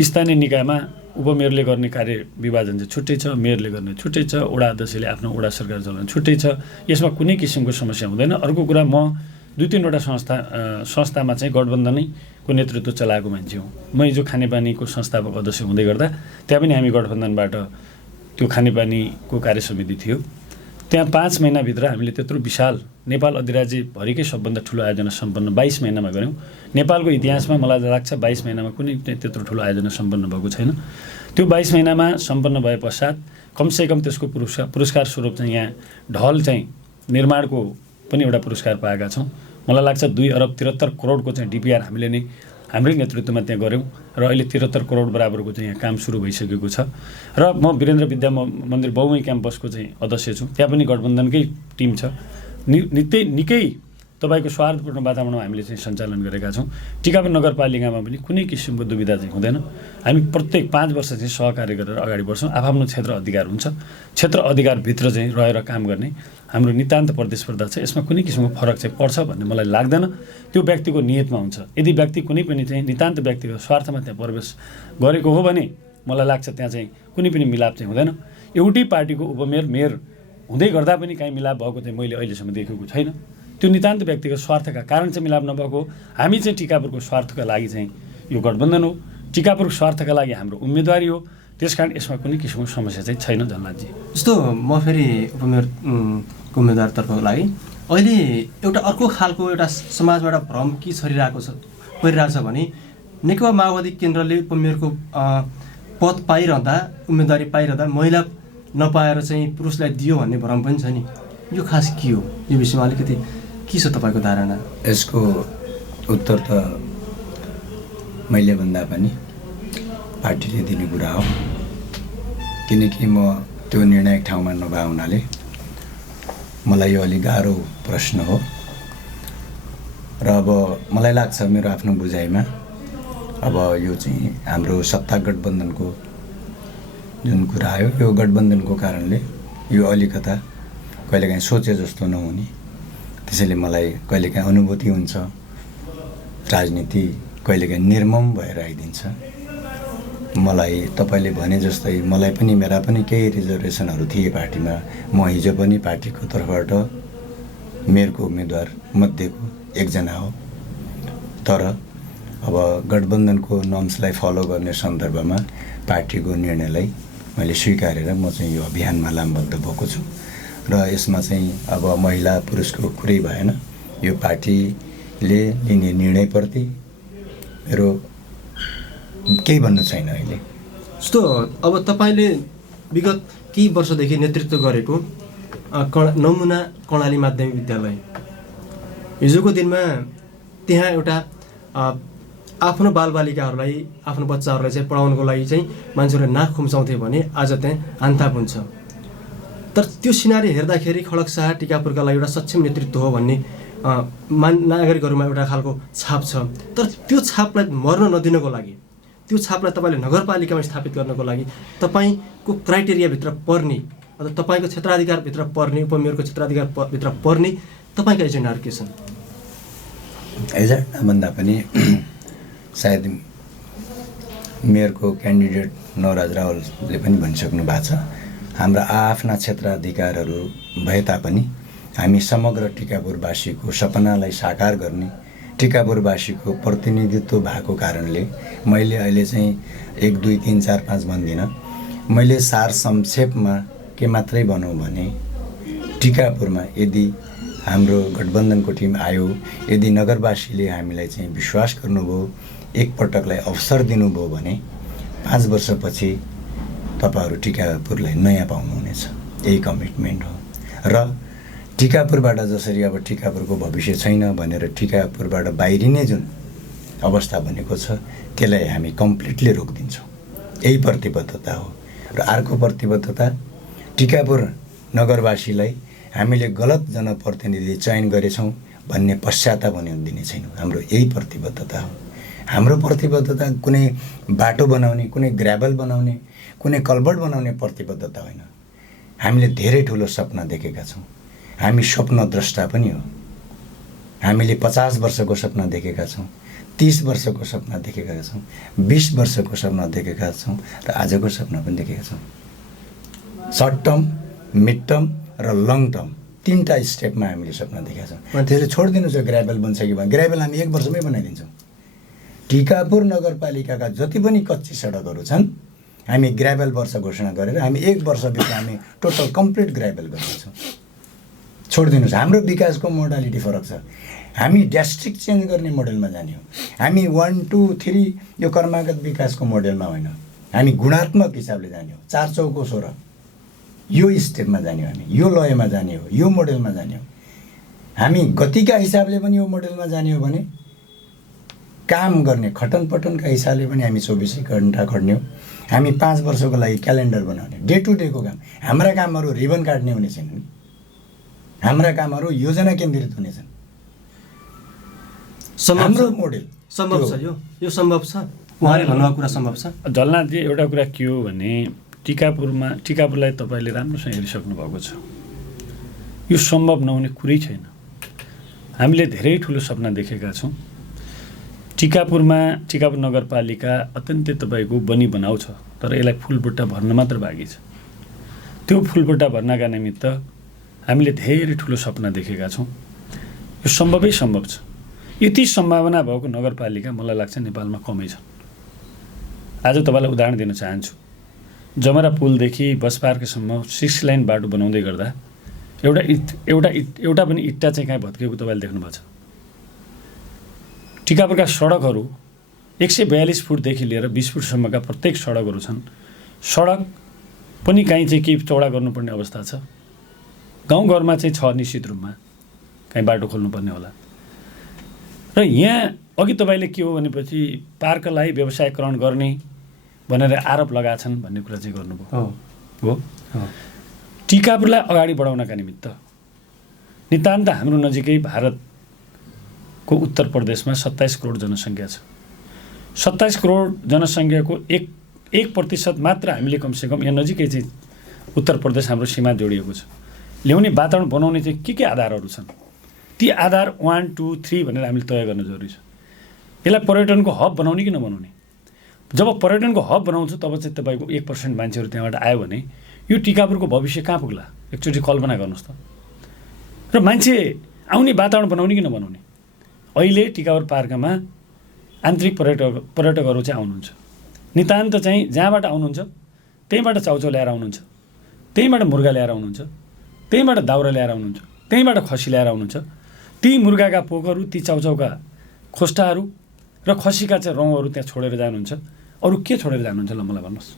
स्थानीय निकायमा उपमेयरले गर्ने कार्यविभाजन चाहिँ छुट्टै छ, मेयरले गर्ने छुट्टै छ, वडा अध्यक्षले आफ्नो वडा सरकार चलाउने छुट्टै छ। यसमा कुनै किसिमको समस्या हुँदैन। अर्को कुरा, म 2-3वटा संस्थामा चाहिँ गठबन्धनैको नेतृत्व चलाएको मान्छे हुँ। म हिजो खानेपानीको संस्थापक अध्यक्ष हुँदै गर्दा त्यहाँ पनि हामी गठबन्धनबाट त्यो खानेपानीको कार्य समिति थियो। त्यहाँ 5 महिनाभित्र हामीले त्यत्रो विशाल नेपाल अधिराज्यभरिकै सबभन्दा ठुलो आयोजना सम्पन्न 22 महिनामा गऱ्यौँ। नेपालको इतिहासमा मलाई लाग्छ 22 महिनामा कुनै त्यत्रो ठुलो आयोजना सम्पन्न भएको छैन। त्यो 22 महिनामा सम्पन्न भए पश्चात कमसेकम त्यसको पुरस्कार स्वरूप चाहिँ यहाँ ढल चाहिँ निर्माणको पनि एउटा पुरस्कार पाएका छौँ। मलाई लाग्छ 2 अरब 73 करोडको चाहिँ डिपिआर हामीले नै हाम्रै नेतृत्वमा त्यहाँ गऱ्यौँ र अहिले 73 करोड बराबरको चाहिँ यहाँ काम सुरु भइसकेको छ। र म वीरेन्द्र विद्या मन्दिर बहुमय क्याम्पसको चाहिँ अध्यक्ष छु। त्यहाँ पनि गठबन्धनकै टिम छ। निकै तपाईँको स्वार्थपूर्ण वातावरणमा हामीले चाहिँ सञ्चालन गरेका छौँ। टिकापुर नगरपालिकामा पनि कुनै किसिमको दुविधा चाहिँ हुँदैन। हामी प्रत्येक 5 वर्ष चाहिँ सहकार्य गरेर अगाडि बढ्छौँ। आफ्नो क्षेत्र अधिकार हुन्छ, क्षेत्र अधिकारभित्र चाहिँ रहेर काम गर्ने हाम्रो नितान्त प्रतिस्पर्धा छ। यसमा कुनै किसिमको फरक चाहिँ पर्छ भन्ने मलाई लाग्दैन। त्यो व्यक्तिको नियतमा हुन्छ। यदि व्यक्ति कुनै पनि चाहिँ नितान्त व्यक्तिगत स्वार्थमा त्यहाँ प्रवेश गरेको हो भने मलाई लाग्छ त्यहाँ चाहिँ कुनै पनि मिलाप चाहिँ हुँदैन। एउटै पार्टीको उपमेयर मेयर हुँदै गर्दा पनि काहीँ मिलाप भएको चाहिँ मैले अहिलेसम्म देखेको छैन। त्यो नितान्त व्यक्तिगत स्वार्थका कारण चाहिँ मिलाप नभएको हो। हामी चाहिँ टिकापुरको स्वार्थका लागि चाहिँ यो गठबन्धन हो, टिकापुरको स्वार्थका लागि हाम्रो उम्मेदवारी हो। त्यसकारण यसमा कुनै किसिमको समस्या चाहिँ छैन जल्लादजी। जस्तो म फेरि उपमेयरको उम्मेदवारतर्फ लागि अहिले एउटा अर्को खालको एउटा समाजबाट भ्रम के परिरहेछ भने नेकपा माओवादी केन्द्रले उपमेयरको पद पाइरहँदा उम्मेदवारी पाइरहँदा महिला नपाएर चाहिँ पुरुषलाई दियो भन्ने भ्रम पनि छ नि। यो खास के हो? यो विषयमा अलिकति के छ तपाईँको धारणा? यसको उत्तर त मैले भन्दा पनि पार्टीले दिने कुरा हो, किनकि म त्यो निर्णायक ठाउँमा नभए हुनाले मलाई यो अलिक गाह्रो प्रश्न हो। र अब मलाई लाग्छ मेरो आफ्नो बुझाइमा अब यो चाहिँ हाम्रो सत्ता गठबन्धनको जुन कुरा आयो, यो गठबन्धनको कारणले यो अलिकता कहिलेकाहीँ सोचे जस्तो नहुने, त्यसैले मलाई कहिलेकाहीँ अनुभूति हुन्छ राजनीति कहिलेकाहीँ निर्मम भएर आइदिन्छ। मलाई तपाईँले भने जस्तै मलाई पनि मेरा पनि केही रिजर्भेसनहरू थिए पार्टीमा। म हिजो पनि पार्टीको तर्फबाट मेयरको उम्मेदवार मध्येको एकजना हो। तर अब गठबन्धनको नर्म्सलाई फलो गर्ने सन्दर्भमा पार्टीको निर्णयलाई मैले स्वीकारेर म चाहिँ यो अभियानमा लामबद्ध भएको छु। र यसमा चाहिँ अब महिला पुरुषको कुरै भएन। यो पार्टीले लिने निर्णयप्रति मेरो केही भन्नु छैन अहिले। जस्तो अब तपाईँले विगत केही वर्षदेखि नेतृत्व गरेको नमुना कर्णाली माध्यमिक विद्यालय, हिजोको दिनमा त्यहाँ एउटा आफ्नो बालबालिकाहरूलाई आफ्नो बच्चाहरूलाई चाहिँ पढाउनको लागि चाहिँ मान्छेहरूले नाक खुम्चाउँथे भने आज त्यहाँ हानताप हुन्छ। तर त्यो सिनारी हेर्दाखेरि खड्क शाह टिकापुरका लागि एउटा सक्षम नेतृत्व हो भन्ने नागरिकहरूमा एउटा खालको छाप छ। तर त्यो छापलाई मर्न नदिनको लागि, त्यो छापलाई तपाईँले नगरपालिकामा स्थापित गर्नको लागि तपाईँको क्राइटेरियाभित्र पर्ने अथवा तपाईँको क्षेत्राधिकारभित्र पर्ने, उपमेयरको क्षेत्राधिकारभित्र पर्ने तपाईँका एजेन्डाहरू के छन्? एजेन्डा भन्दा पनि सायद मेयरको क्यान्डिडेट नवराज रावलले पनि भनिसक्नु भएको छ, हाम्रा आफ्ना क्षेत्राधिकारहरू भए तापनि हामी समग्र टिकापुरवासीको सपनालाई साकार गर्ने, टिकापुरवासीको प्रतिनिधित्व भएको कारणले मैले अहिले चाहिँ 1, 2, 3, 4, 5 भन्दिनँ। मैले सार संक्षेपमा के मात्रै भनौँ भने टिकापुरमा यदि हाम्रो गठबन्धनको टिम आयो, यदि नगरवासीले हामीलाई चाहिँ विश्वास गर्नुभयो, एकपटकलाई अवसर दिनुभयो भने 5 वर्षपछि तपाईँहरू टिकापुरलाई नयाँ पाउनुहुनेछ। यही कमिटमेन्ट हो। र टिकापुरबाट जसरी अब टिकापुरको भविष्य छैन भनेर टिकापुरबाट बाहिरिने जुन अवस्था बनेको छ त्यसलाई हामी कम्प्लिटली रोकिदिन्छौँ। यही प्रतिबद्धता हो। र अर्को प्रतिबद्धता टिकापुर नगरवासीलाई हामीले गलत जनप्रतिनिधि चयन गरेछौँ भन्ने पश्चाताप हुने दिने छैनौँ। हाम्रो यही प्रतिबद्धता हो। हाम्रो प्रतिबद्धता कुनै बाटो बनाउने, कुनै ग्राभल बनाउने, कुनै कल्भर्ट बनाउने प्रतिबद्धता होइन। हामीले धेरै ठुलो सपना देखेका छौँ। हामी स्वप्नद्रष्टा पनि हो। हामीले 50 वर्षको सपना देखेका छौँ, 30 वर्षको सपना देखेका छौँ, 20 वर्षको सपना देखेका छौँ र आजको सपना पनि देखेका छौँ। सर्ट टर्म, मिड टर्म र लङ टर्म 3टा स्टेपमा हामीले सपना देखेका छौँ। त्यसले छोडिदिनु छ ग्राभेल बन्छ कि भने ग्राभेल हामी 1 वर्षमै बनाइदिन्छौँ। टिकापुर नगरपालिकाका जति पनि कच्ची सडकहरू छन् हामी ग्राभेल वर्ष घोषणा गरेर हामी 1 वर्षभित्र हामी टोटल कम्प्लिट ग्राभेल गर्नेछौँ। छोडिदिनुहोस्, हाम्रो विकासको मोडालिटी फरक छ। हामी डिस्ट्रिक्ट चेन्ज गर्ने मोडेलमा जाने हो। हामी 1, 2, 3 यो कर्मागत विकासको मोडेलमा होइन, हामी गुणात्मक हिसाबले जाने हो। 4 चौको 16 यो स्टेपमा जाने हो, हामी यो लयमा जाने हो, यो मोडेलमा जाने हो। हामी गतिका हिसाबले पनि यो मोडेलमा जाने हो भने काम गर्ने खटनपटनका हिसाबले पनि हामी 24 घन्टा खट्ने हो। हामी 5 वर्षको लागि क्यालेन्डर बनाउने, डे टु डेको काम। हाम्रा कामहरू रिबन काट्ने हुने छैनन्, हाम्रा कामहरू योजना केन्द्रित हुनेछन्। हाम्रो मोडेल सम्भव छ, यो सम्भव छ। उहाँले भन्नुभएको कुरा सम्भव छ। झलनाथजी, एउटा कुरा के हो भने टिकापुरलाई तपाईँले राम्रोसँग हेरिसक्नु भएको छ। यो सम्भव नहुने कुरै छैन। हामीले धेरै ठुलो सपना देखेका छौँ। टिकापुर नगरपालिका अत्यन्तै तपाईँको बनी बनाउ छ, तर यसलाई फुलबुट्टा भर्न मात्र बाँकी छ। त्यो फुलबुट्टा भर्नका निमित्त हामीले धेरै ठुलो सपना देखेका छौँ। यो सम्भवै सम्भव छ। यति सम्भावना भएको नगरपालिका मलाई लाग्छ नेपालमा कमै छ। आज तपाईँलाई उदाहरण दिन चाहन्छु। जमरा पुलदेखि बस पार्कसम्म 6 लाइन बाटो बनाउँदै गर्दा एउटा पनि इट्टा चाहिँ कहीँ भत्केको तपाईँले देख्नुभएको छ। टिकापुरका सडकहरू 142 फुटदेखि लिएर 20 फुटसम्मका प्रत्येक सडकहरू छन्। सडक पनि कहीँ चाहिँ केही चौडा गर्नुपर्ने अवस्था छ। गाउँघरमा चाहिँ छ निश्चित रूपमा, कहीँ बाटो खोल्नुपर्ने होला। र यहाँ अघि तपाईँले के हो भनेपछि पार्कलाई व्यवसायीकरण गर्ने भनेर आरोप लगाएछन् भन्ने कुरा चाहिँ गर्नुभयो हो। टिकापुरलाई अगाडि बढाउनका निमित्त नितान्त हाम्रो नजिकै भारतको उत्तर प्रदेशमा 27 करोड जनसङ्ख्या छ। 27 करोड जनसङ्ख्याको 1% मात्र हामीले कमसेकम यहाँ नजिकै चाहिँ उत्तर प्रदेश हाम्रो सीमा जोडिएको छ। ल्याउने वातावरण बनाउने चाहिँ के आधारहरू छन्, ती आधार 1, 2, 3 भनेर हामीले तय गर्न जरुरी छ। यसलाई पर्यटनको हब बनाउने कि नबनाउने? जब पर्यटनको हब बनाउँछ तब चाहिँ तपाईँको 1% मान्छेहरू त्यहाँबाट आयो भने यो टिकापुरको भविष्य कहाँ पुग्ला? एकचोटि कल्पना गर्नुहोस् त। र मान्छे आउने वातावरण बनाउने कि नबनाउने? अहिले टिकापुर पार्कमा आन्तरिक पर्यटकहरू चाहिँ आउनुहुन्छ। नितान्त चाहिँ जहाँबाट आउनुहुन्छ त्यहीँबाट चाउचाउ ल्याएर आउनुहुन्छ, त्यहीँबाट मुर्गा ल्याएर आउनुहुन्छ, त्यहीँबाट दाउरा ल्याएर आउनुहुन्छ, त्यहीँबाट खसी ल्याएर आउनुहुन्छ। ती मुर्गाका पोखहरू, ती चाउचाउका खोस्टाहरू र खसीका चाहिँ रौँहरू त्यहाँ छोडेर जानुहुन्छ। अरू के छोडेर जानुहुन्छ ल मलाई भन्नुहोस्?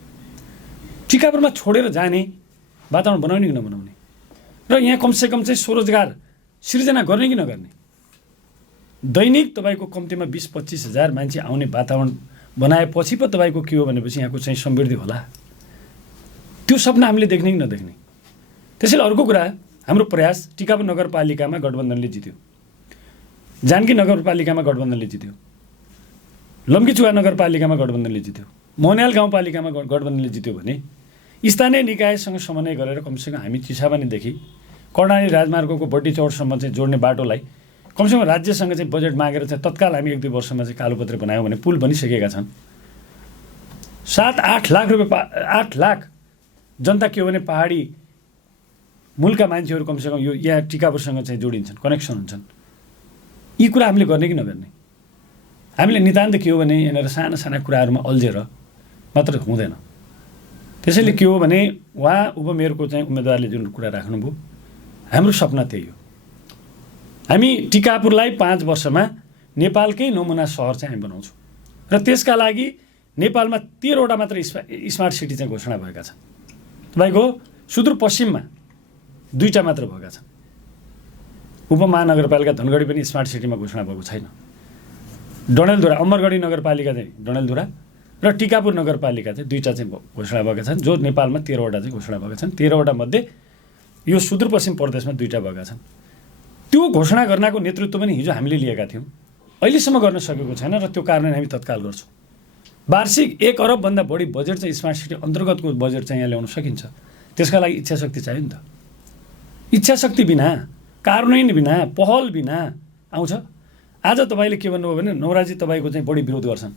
टिकापुरमा छोडेर जाने वातावरण बनाउने कि नबनाउने? र यहाँ कमसेकम चाहिँ स्वरोजगार सिर्जना गर्ने कि नगर्ने? दैनिक तपाईँको कम्तीमा 20-25 हजार मान्छे आउने वातावरण बनाएपछि पो तपाईँको के हो भनेपछि यहाँको चाहिँ समृद्धि होला। त्यो सपना हामीले देख्ने कि नदेख्ने? त्यसैले अर्को कुरा, हाम्रो प्रयास टिकापुर नगरपालिकामा गठबन्धनले जित्यो, जानकी नगरपालिकामा गठबन्धनले जित्यो, लम्कीचुवा नगरपालिकामा गठबन्धनले जित्यो, मोहनियाल गाउँपालिकामा गठबन्धनले जित्यो भने स्थानीय निकायसँग समन्वय गरेर कमसेकम हामी चिसाबानीदेखि कर्णाली राजमार्गको बड्डी चौरसम्म चाहिँ जोड्ने बाटोलाई कमसेकम राज्यसँग चाहिँ बजेट मागेर चाहिँ तत्काल हामी 1-2 वर्षमा चाहिँ कालोपत्रे बनायौँ भने पुल बनिसकेका छन्। 7-8 लाख रुपियाँ 8 लाख जनता के हो भने पहाडी मूलका मान्छेहरू कमसेकम यो यहाँ टिकापुरसँग चाहिँ जोडिन्छन्, कनेक्सन हुन्छन्। यी कुरा हामीले गर्ने कि नगर्ने? हामीले नितान्त के हो भने यहाँनिर साना साना कुराहरूमा अल्झेर मात्र हुँदैन। त्यसैले के हो भने उहाँ उपमेयरको चाहिँ उम्मेदवारले जुन कुरा राख्नुभयो, हाम्रो सपना त्यही हो। हामी टिकापुरलाई 5 वर्षमा नेपालकै नमुना सहर चाहिँ हामी बनाउँछौँ र त्यसका लागि नेपालमा 13वटा मात्र स्मार्ट सिटी चाहिँ घोषणा भएका छन्। तपाईँको सुदूरपश्चिममा 2टा मात्र भएका छन्। उपमहानगरपालिका धनगढी पनि स्मार्ट सिटीमा घोषणा भएको छैन। डडेलधुरा अमरगढी नगरपालिका चाहिँ डडेलधुरा र टिकापुर नगरपालिका चाहिँ 2टा चाहिँ घोषणा भएका छन्, जो नेपालमा 13वटा चाहिँ घोषणा भएका छन्। 13वटा मध्ये यो सुदूरपश्चिम प्रदेशमा 2टा भएका छन्। त्यो घोषणा गर्नको नेतृत्व पनि हिजो हामीले लिएका थियौँ, अहिलेसम्म गर्न सकेको छैन र त्यो कारण हामी तत्काल गर्छौँ। वार्षिक 1 अरबभन्दा बढी बजेट चाहिँ स्मार्ट सिटी अन्तर्गतको बजेट चाहिँ यहाँ ल्याउन सकिन्छ। त्यसका लागि इच्छा शक्ति चाहियो नि त। इच्छा शक्ति बिना, कार्यान्वयन बिना, पहल बिना आउँछ। आज तपाईँले के भन्नुभयो भने नवराजी तपाईँको चाहिँ बढी विरोध गर्छन्।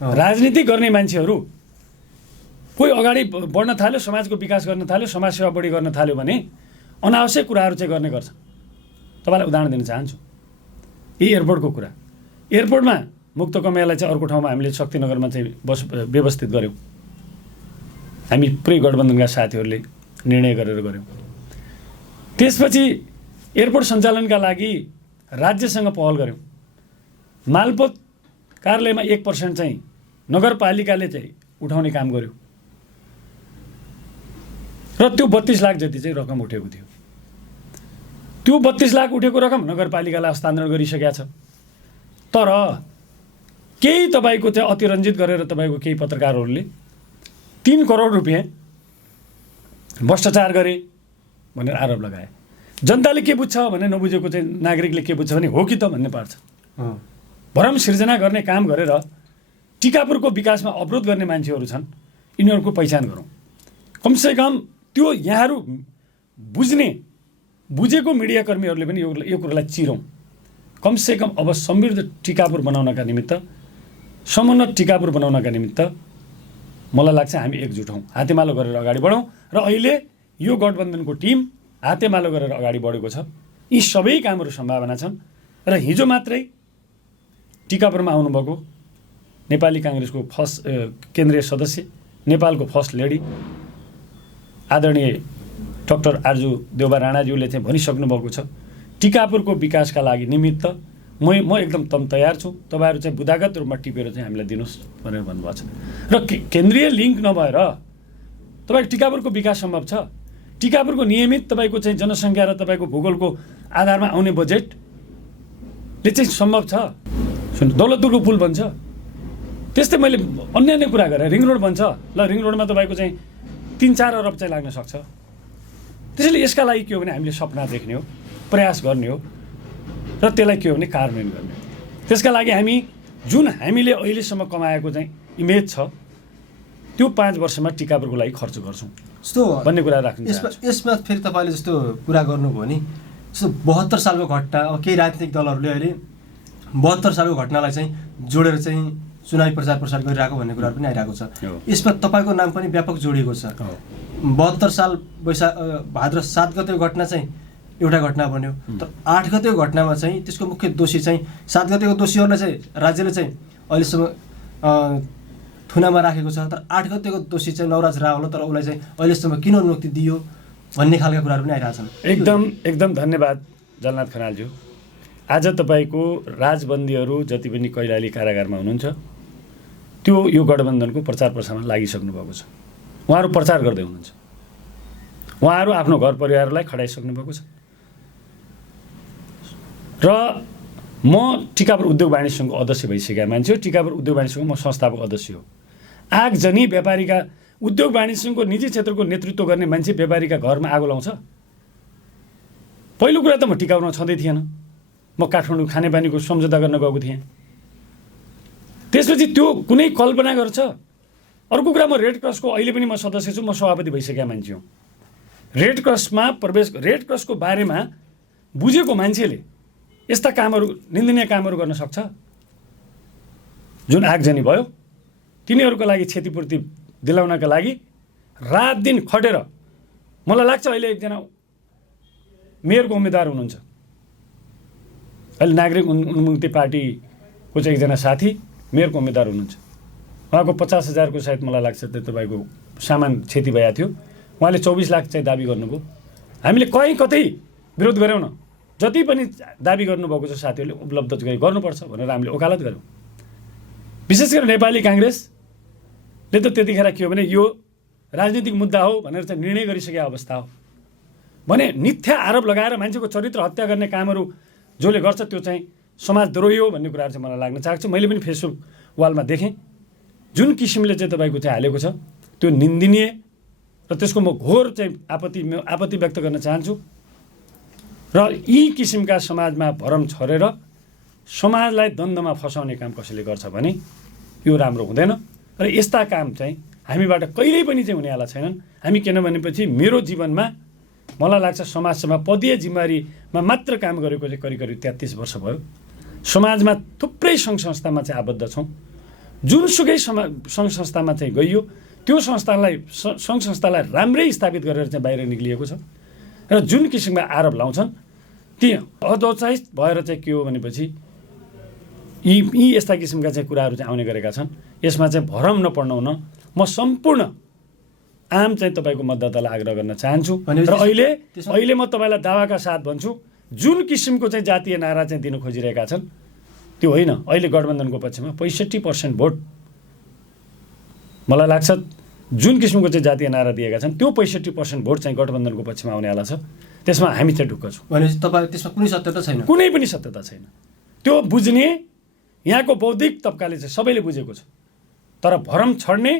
राजनीति गर्ने मान्छेहरू कोही अगाडि बढ्न थाल्यो, समाजको विकास गर्न थाल्यो, समाजसेवा बढी गर्न थाल्यो भने अनावश्यक कुराहरू चाहिँ गर्ने गर्छ। तपाईँलाई उदाहरण दिन चाहन्छु, यही एयरपोर्टको कुरा। एयरपोर्टमा मुक्त कमैयालाई चाहिँ अर्को ठाउँमा हामीले शक्तिनगरमा चाहिँ व्यवस्थित गऱ्यौँ। हामी पुरै गठबन्धनका साथीहरूले निर्णय गरेर गऱ्यौँ। त्यसपछि एयरपोर्ट सञ्चालनका लागि राज्यसँग पहल गऱ्यौँ। मालपोत कार्यालयमा 1% चाहिँ नगरपालिकाले चाहिँ उठाउने काम गर्यो र त्यो 32 लाख जति चाहिँ रकम उठेको थियो। त्यो 32 लाख उठेको रकम नगरपालिकालाई हस्तान्तरण गरिसकेका छ। तर केही तपाईँको चाहिँ अतिरञ्जित गरेर तपाईँको केही पत्रकारहरूले 3 करोड रुपियाँ भ्रष्टाचार गरे भनेर आरोप लगाए। जनताले के बुझ्छ भने नबुझेको चाहिँ नागरिकले के बुझ्छ भने हो कि त भन्ने पार्छ। भरम सिर्जना गर्ने काम गरेर टिकापुरको विकासमा अवरोध गर्ने मान्छेहरू छन्, यिनीहरूको पहिचान गरौँ। कमसेकम त्यो यहाँहरू बुझेको मिडियाकर्मीहरूले पनि यो कुरालाई चिरौँ। कमसेकम अब समृद्ध टिकापुर बनाउनका निमित्त, समुन्नत टिकापुर बनाउनका निमित्त मलाई लाग्छ हामी एकजुट हौँ, हातेमालो गरेर अगाडि बढौँ। र अहिले यो गठबन्धनको टिम हातेमालो गरेर अगाडि बढेको छ। यी सबै कामहरू सम्भावना छन्। र हिजो मात्रै टिकापुरमा आउनुभएको नेपाली काङ्ग्रेसको फर्स्ट केन्द्रीय सदस्य, नेपालको फर्स्ट लेडी आदरणीय डाक्टर आर्जु देउबा राणाज्यूले चाहिँ भनिसक्नु भएको छ, टिकापुरको विकासका लागि निमित्त म एकदम तयार छु, तपाईँहरू चाहिँ बुदागत रूपमा टिपेर चाहिँ हामीलाई दिनुहोस् भनेर भन्नुभएको छ। र केन्द्रीय लिङ्क नभएर तपाईँको टिकापुरको विकास सम्भव छ। टिकापुरको नियमित तपाईँको चाहिँ जनसङ्ख्या र तपाईँको भूगोलको आधारमा आउने बजेटले चाहिँ सम्भव छ। दौलतपुरको पुल बन्छ, त्यस्तै मैले अन्य कुरा गरेँ, रिङ रोड बन्छ। ल, रिङ रोडमा तपाईँको चाहिँ 3-4 अरब चाहिँ लाग्न सक्छ। त्यसैले यसका लागि के हो भने हामीले सपना देख्ने हो, प्रयास गर्ने हो र त्यसलाई के हो भने कार्यान्वयन गर्ने हो। त्यसका लागि हामीले अहिलेसम्म कमाएको चाहिँ इमेज छ त्यो 5 वर्षमा टिकापुरको लागि खर्च गर्छौँ जस्तो भन्ने कुरा राख्नु चाहन्छु। यसमा फेरि तपाईँले जस्तो कुरा गर्नुभयो नि, जस्तो 72 सालको घटना, अब केही राजनीतिक दलहरूले अहिले 72 सालको घटनालाई चाहिँ जोडेर चाहिँ चुनावी प्रचार प्रसार गरिरहेको भन्ने कुराहरू पनि आइरहेको छ। यसमा तपाईँको नाम पनि व्यापक जोडिएको छ। 72 साल भाद्र 7 गतेको घटना चाहिँ एउटा घटना बन्यो, तर 8 गतेको घटनामा चाहिँ त्यसको मुख्य दोषी चाहिँ 7 गतेको दोषीहरूलाई चाहिँ राज्यले चाहिँ अहिलेसम्म थुनामा राखेको छ, तर 8 गतेको दोषी चाहिँ नवराज राव हो, तर उसलाई चाहिँ अहिलेसम्म किन अनुमति दियो भन्ने खालका कुराहरू पनि आइरहेछन्। एकदम धन्यवाद जलनाथ खनालज्यू। आज तपाईँको राजबन्दीहरू जति पनि कैलाली कारागारमा हुनुहुन्छ त्यो यो गठबन्धनको प्रचार प्रसारमा लागिसक्नु भएको छ। उहाँहरू प्रचार गर्दै हुनुहुन्छ, उहाँहरू आफ्नो घर परिवारलाई खटाइसक्नु भएको छ। र म टिकापुर उद्योग वाणिज्य सङ्घको अध्यक्ष भइसकेका मान्छे हो। टिकापुर उद्योग वाणिज्य सङ्घको म संस्थापक अध्यक्ष हो। आगजनी व्यापारीका उद्योग वाणिज्य सङ्घको निजी क्षेत्रको नेतृत्व गर्ने मान्छे व्यापारीका घरमा आगो लाउँछ। पहिलो कुरा त म टिकापुरमा छँदै थिएन, म काठमाडौँ खानेपानीको सम्झौता गर्न गएको थिएँ। त्यसपछि त्यो कुनै कल्पना गर्छ। अर्को कुरा, म रेड क्रसको अहिले पनि म सदस्य छु, म सभापति भइसकेका मान्छे हुँ। रेड क्रसको बारेमा बुझेको मान्छेले यस्ता कामहरू, निन्दनीय कामहरू गर्न सक्छ। जुन आगजनी भयो तिनीहरूको लागि क्षतिपूर्ति दिलाउनका लागि रात दिन खटेर, मलाई लाग्छ अहिले एकजना मेयरको उम्मेदवार हुनुहुन्छ, अहिले नागरिक उन्मुक्ति पार्टीको चाहिँ एकजना साथी मेयरको उम्मेदवार हुनुहुन्छ। उहाँको 50,000को सायद मलाई लाग्छ त्यो तपाईँको सामान क्षति भएको थियो। उहाँले 24 लाख चाहिँ दाबी गर्नुभयो। हामीले कतै विरोध गऱ्यौँ न, जति पनि दाबी गर्नुभएको छ साथीहरूले उपलब्ध गर्नुपर्छ भनेर हामीले वकालत गऱ्यौँ। विशेष गरेर नेपाली काङ्ग्रेसले त त्यतिखेर के हो भने यो राजनीतिक मुद्दा हो भनेर चाहिँ निर्णय गरिसकेको अवस्था हो भने मिथ्या आरोप लगाएर मान्छेको चरित्र हत्या गर्ने कामहरू जसले गर्छ त्यो चाहिँ समाजद्रोही हो भन्ने कुराहरू चाहिँ मलाई लाग्न चाहन्छु। मैले पनि फेसबुक वालमा देखेँ जुन किसिमले चाहिँ तपाईँको चाहिँ हालेको छ त्यो निन्दनीय र त्यसको म घोर चाहिँ आपत्ति व्यक्त गर्न चाहन्छु। र यी किसिमका समाजमा भरम छरेर समाजलाई द्वन्द्वमा फसाउने काम कसैले गर्छ भने यो राम्रो हुँदैन। र यस्ता काम चाहिँ हामीबाट कहिल्यै पनि चाहिँ हुनेवाला छैनन्। हामी किनभनेपछि मेरो जीवनमा मलाई लाग्छ समाजसेवा पदीय जिम्मेवारीमा मात्र काम गरेको चाहिँ करिब करिब 33 वर्ष भयो। समाजमा थुप्रै सङ्घ संस्थामा चाहिँ आबद्ध छौँ। जुनसुकै सङ्घ संस्थामा चाहिँ गइयो त्यो सङ्घ संस्थालाई राम्रै स्थापित गरेर चाहिँ बाहिर निक्लिएको छ र जुन किसिमका आरोप लाउँछन् ती अदोत्साहित भएर चाहिँ के हो भनेपछि यी यस्ता किसिमका चाहिँ कुराहरू चाहिँ आउने गरेका छन्। यसमा चाहिँ भरम नपर्नुहुन म सम्पूर्ण आम चाहिँ तपाईँको मतदातालाई आग्रह गर्न चाहन्छु। र अहिले म तपाईँलाई दावाका साथ भन्छु, जुन किसिमको चाहिँ जातीय नारा चाहिँ दिन खोजिरहेका छन् त्यो होइन। अहिले गठबन्धनको पक्षमा 65% भोट, मलाई लाग्छ जुन किसिमको चाहिँ जातीय नारा दिएका छन् त्यो 65% भोट चाहिँ गठबन्धनको पक्षमा आउनेवाला छ। त्यसमा हामी चाहिँ ढुक्क छौँ। भनेपछि तपाईँ त्यसमा कुनै सत्यता छैन? कुनै पनि सत्यता छैन। त्यो बुझ्ने यहाँको बौद्धिक तबकाले चाहिँ सबैले बुझेको छ, तर भरम छड्ने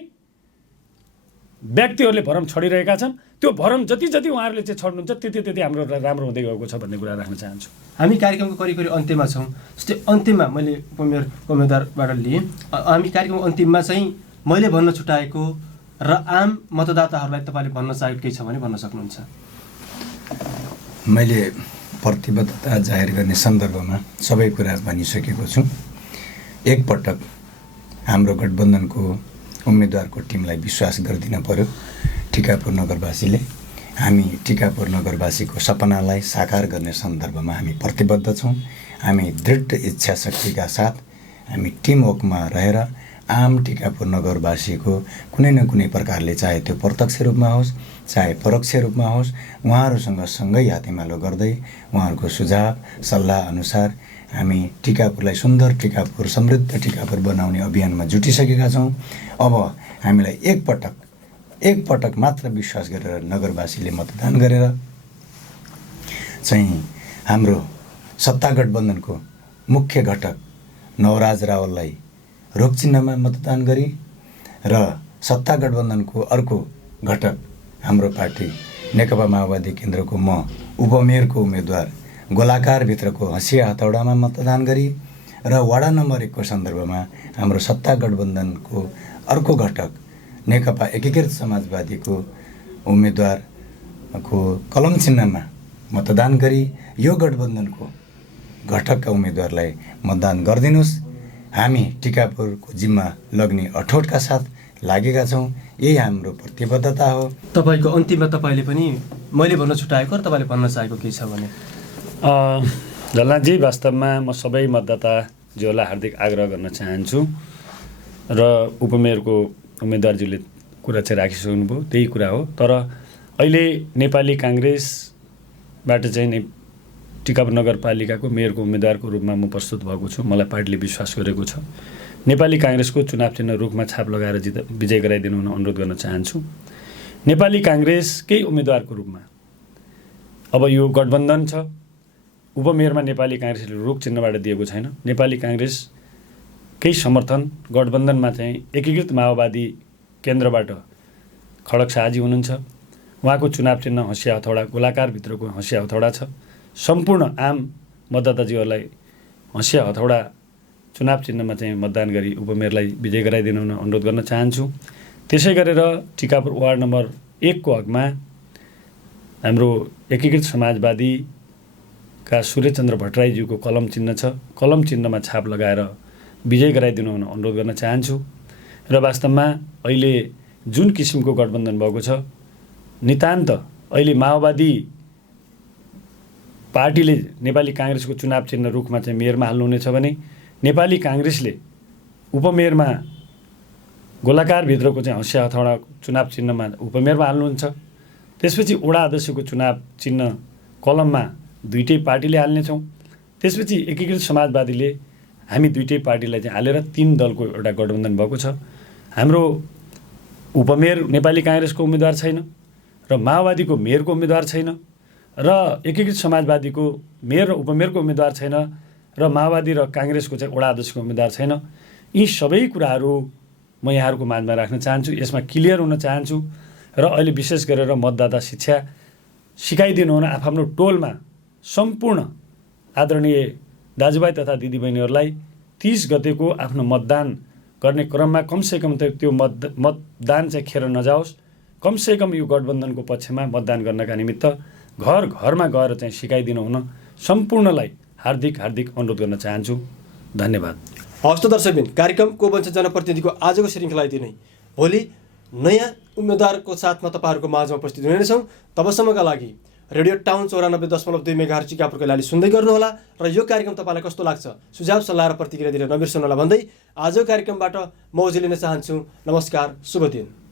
व्यक्तिहरूले भरम छडिरहेका छन्। त्यो भरम जति जति उहाँहरूले चाहिँ छड्नुहुन्छ त्यति हाम्रो राम्रो हुँदै गएको छ भन्ने कुरा राख्न चाहन्छु। हामी कार्यक्रमको करिब अन्त्यमा छौँ। जस्तै अन्त्यमा मैले उम्मेदवारबाट लिएँ, हामी कार्यक्रमको अन्तिममा चाहिँ मैले भन्न छुट्याएको र आम मतदाताहरूलाई तपाईँले भन्न चाहेको केही छ भने भन्न सक्नुहुन्छ। मैले प्रतिबद्धता जाहेर गर्ने सन्दर्भमा सबै कुरा भनिसकेको छु। एकपटक हाम्रो गठबन्धनको उम्मेदवारको टिमलाई विश्वास गरिदिन पर्यो। टिकापुर नगरवासीले हामी टिकापुर नगरवासीको सपनालाई साकार गर्ने सन्दर्भमा हामी प्रतिबद्ध छौँ। हामी दृढ इच्छा शक्तिका साथ हामी टिमवर्कमा रहेर आम टिकापुर नगरवासीको कुनै न कुनै प्रकारले, चाहे त्यो प्रत्यक्ष रूपमा होस् चाहे परोक्ष रूपमा होस्, उहाँहरूसँग सँगै हातेमालो गर्दै उहाँहरूको सुझाव सल्लाह अनुसार हामी टिकापुरलाई सुन्दर टिकापुर, समृद्ध टिकापुर बनाउने अभियानमा जुटिसकेका छौँ। अब हामीलाई एकपटक मात्र विश्वास गरेर नगरवासीले मतदान गरेर चाहिँ हाम्रो सत्ता गठबन्धनको मुख्य घटक नवराज रावललाई रोक चिन्हमा मतदान गरी र सत्ता गठबन्धनको अर्को घटक हाम्रो पार्टी नेकपा माओवादी केन्द्रको म उपमेयरको उम्मेदवार गोलाकारभित्रको हँसिया हतौडामा मतदान गरी र वडा नम्बर 1 को सन्दर्भमा हाम्रो सत्ता गठबन्धनको अर्को घटक नेकपा एकीकृत समाजवादीको उम्मेदवारको कलम चिन्हमा मतदान गरी यो गठबन्धनको घटकका उम्मेदवारलाई मतदान गरिदिनुहोस्। हामी टिकापुरको जिम्मा लग्ने अठोटका साथ लागेका छौँ। यही हाम्रो प्रतिबद्धता हो। तपाईँको अन्तिममा तपाईँले पनि मैले भन्न छुट्याएको र तपाईँले भन्न चाहेको के छ भने? झलनाथजी, वास्तवमा म सबै मतदाताज्यूलाई हार्दिक आग्रह गर्न चाहन्छु र उपमेयरको उम्मेदवारज्यूले कुरा चाहिँ राखिसक्नुभयो, त्यही कुरा हो। तर अहिले नेपाली काङ्ग्रेसबाट चाहिँ टिकापुर नगरपालिकाको मेयरको उम्मेदवारको रूपमा म प्रस्तुत भएको छु। मलाई पार्टीले विश्वास गरेको छ। नेपाली काङ्ग्रेसको चुनाव चिन्ह रुखमा छाप लगाएर विजय गराइदिनु हुन अनुरोध गर्न चाहन्छु। नेपाली काङ्ग्रेसकै उम्मेदवारको रूपमा अब यो गठबन्धन छ, उपमेयरमा नेपाली काङ्ग्रेसले रुख चिन्हबाट दिएको छैन। नेपाली काङ्ग्रेसकै समर्थन गठबन्धनमा चाहिँ एकीकृत माओवादी केन्द्रबाट खड्ग शाहजी हुनुहुन्छ। उहाँको चुनाव चिन्ह हँसिया हथौडा, गोलाकारभित्रको हँसिया हथौडा छ। सम्पूर्ण आम मतदाताज्यूहरूलाई हँसिया हथौडा चुनाव चिन्हमा चाहिँ मतदान गरी उपमेयरलाई विजय गराइदिनु हुन अनुरोध गर्न चाहन्छु। त्यसै गरेर टिकापुर वार्ड नम्बर 1 को हकमा हाम्रो एकीकृत समाजवादीका सूर्यचन्द्र भट्टराईज्यूको कलम चिन्ह छ। कलम चिन्हमा छाप लगाएर विजय गराइदिनु हुन अनुरोध गर्न चाहन्छु। र वास्तवमा अहिले जुन किसिमको गठबन्धन भएको छ, नितान्त अहिले माओवादी पार्टीले नेपाली काङ्ग्रेसको चुनाव चिन्ह रुखमा चाहिँ मेयरमा हाल्नुहुनेछ भने नेपाली काङ्ग्रेसले उपमेयरमा गोलाकारभित्रको चाहिँ हँसिया हथौडा चुनाव चिन्हमा उपमेयरमा हाल्नुहुन्छ। त्यसपछि वडा अध्यक्षको चुनाव चिन्ह कलममा दुईटै पार्टीले हाल्नेछौँ। त्यसपछि एकीकृत समाजवादीले हामी दुईटै पार्टीलाई चाहिँ हालेर 3 दलको एउटा गठबन्धन भएको छ। हाम्रो उपमेयर नेपाली काङ्ग्रेसको उम्मेदवार छैन र माओवादीको मेयरको उम्मेदवार छैन र एकीकृत समाजवादीको मेयर र उपमेयरको उम्मेदवार छैन र माओवादी र काङ्ग्रेसको चाहिँ वडा अध्यक्षको उम्मेदवार छैन। यी सबै कुराहरू म यहाँहरूको माझमा राख्न चाहन्छु, यसमा क्लियर हुन चाहन्छु। र अहिले विशेष गरेर मतदाता शिक्षा सिकाइदिनु हुन आफ्नो टोलमा सम्पूर्ण आदरणीय दाजुभाइ तथा दिदीबहिनीहरूलाई 30 गतेको आफ्नो मतदान गर्ने क्रममा कमसेकम त्यो मतदान चाहिँ खेर नजाओस्। कमसेकम यो गठबन्धनको पक्षमा मतदान गर्नका निमित्त घर घरमा गएर चाहिँ सिकाइदिनु हुन सम्पूर्णलाई हार्दिक अनुरोध गर्न चाहन्छु। धन्यवाद। हवस् त दर्शकबिन, कार्यक्रम को बन्छ जनप्रतिनिधिको आजको श्रृङ्खला यति नै। भोलि नयाँ उम्मेदवारको साथमा तपाईँहरूको माझमा उपस्थित हुने छौँ। तबसम्मका लागि रेडियो टाउन 94.2 मेगाहर्ज चिकापुरको लागि सुन्दै गर्नुहोला र यो कार्यक्रम तपाईँलाई कस्तो लाग्छ सुझाव सल्लाह र प्रतिक्रिया दिन नबिर्सनुहोला भन्दै आजको कार्यक्रमबाट म उजुलिन चाहन्छु। नमस्कार, शुभ दिन।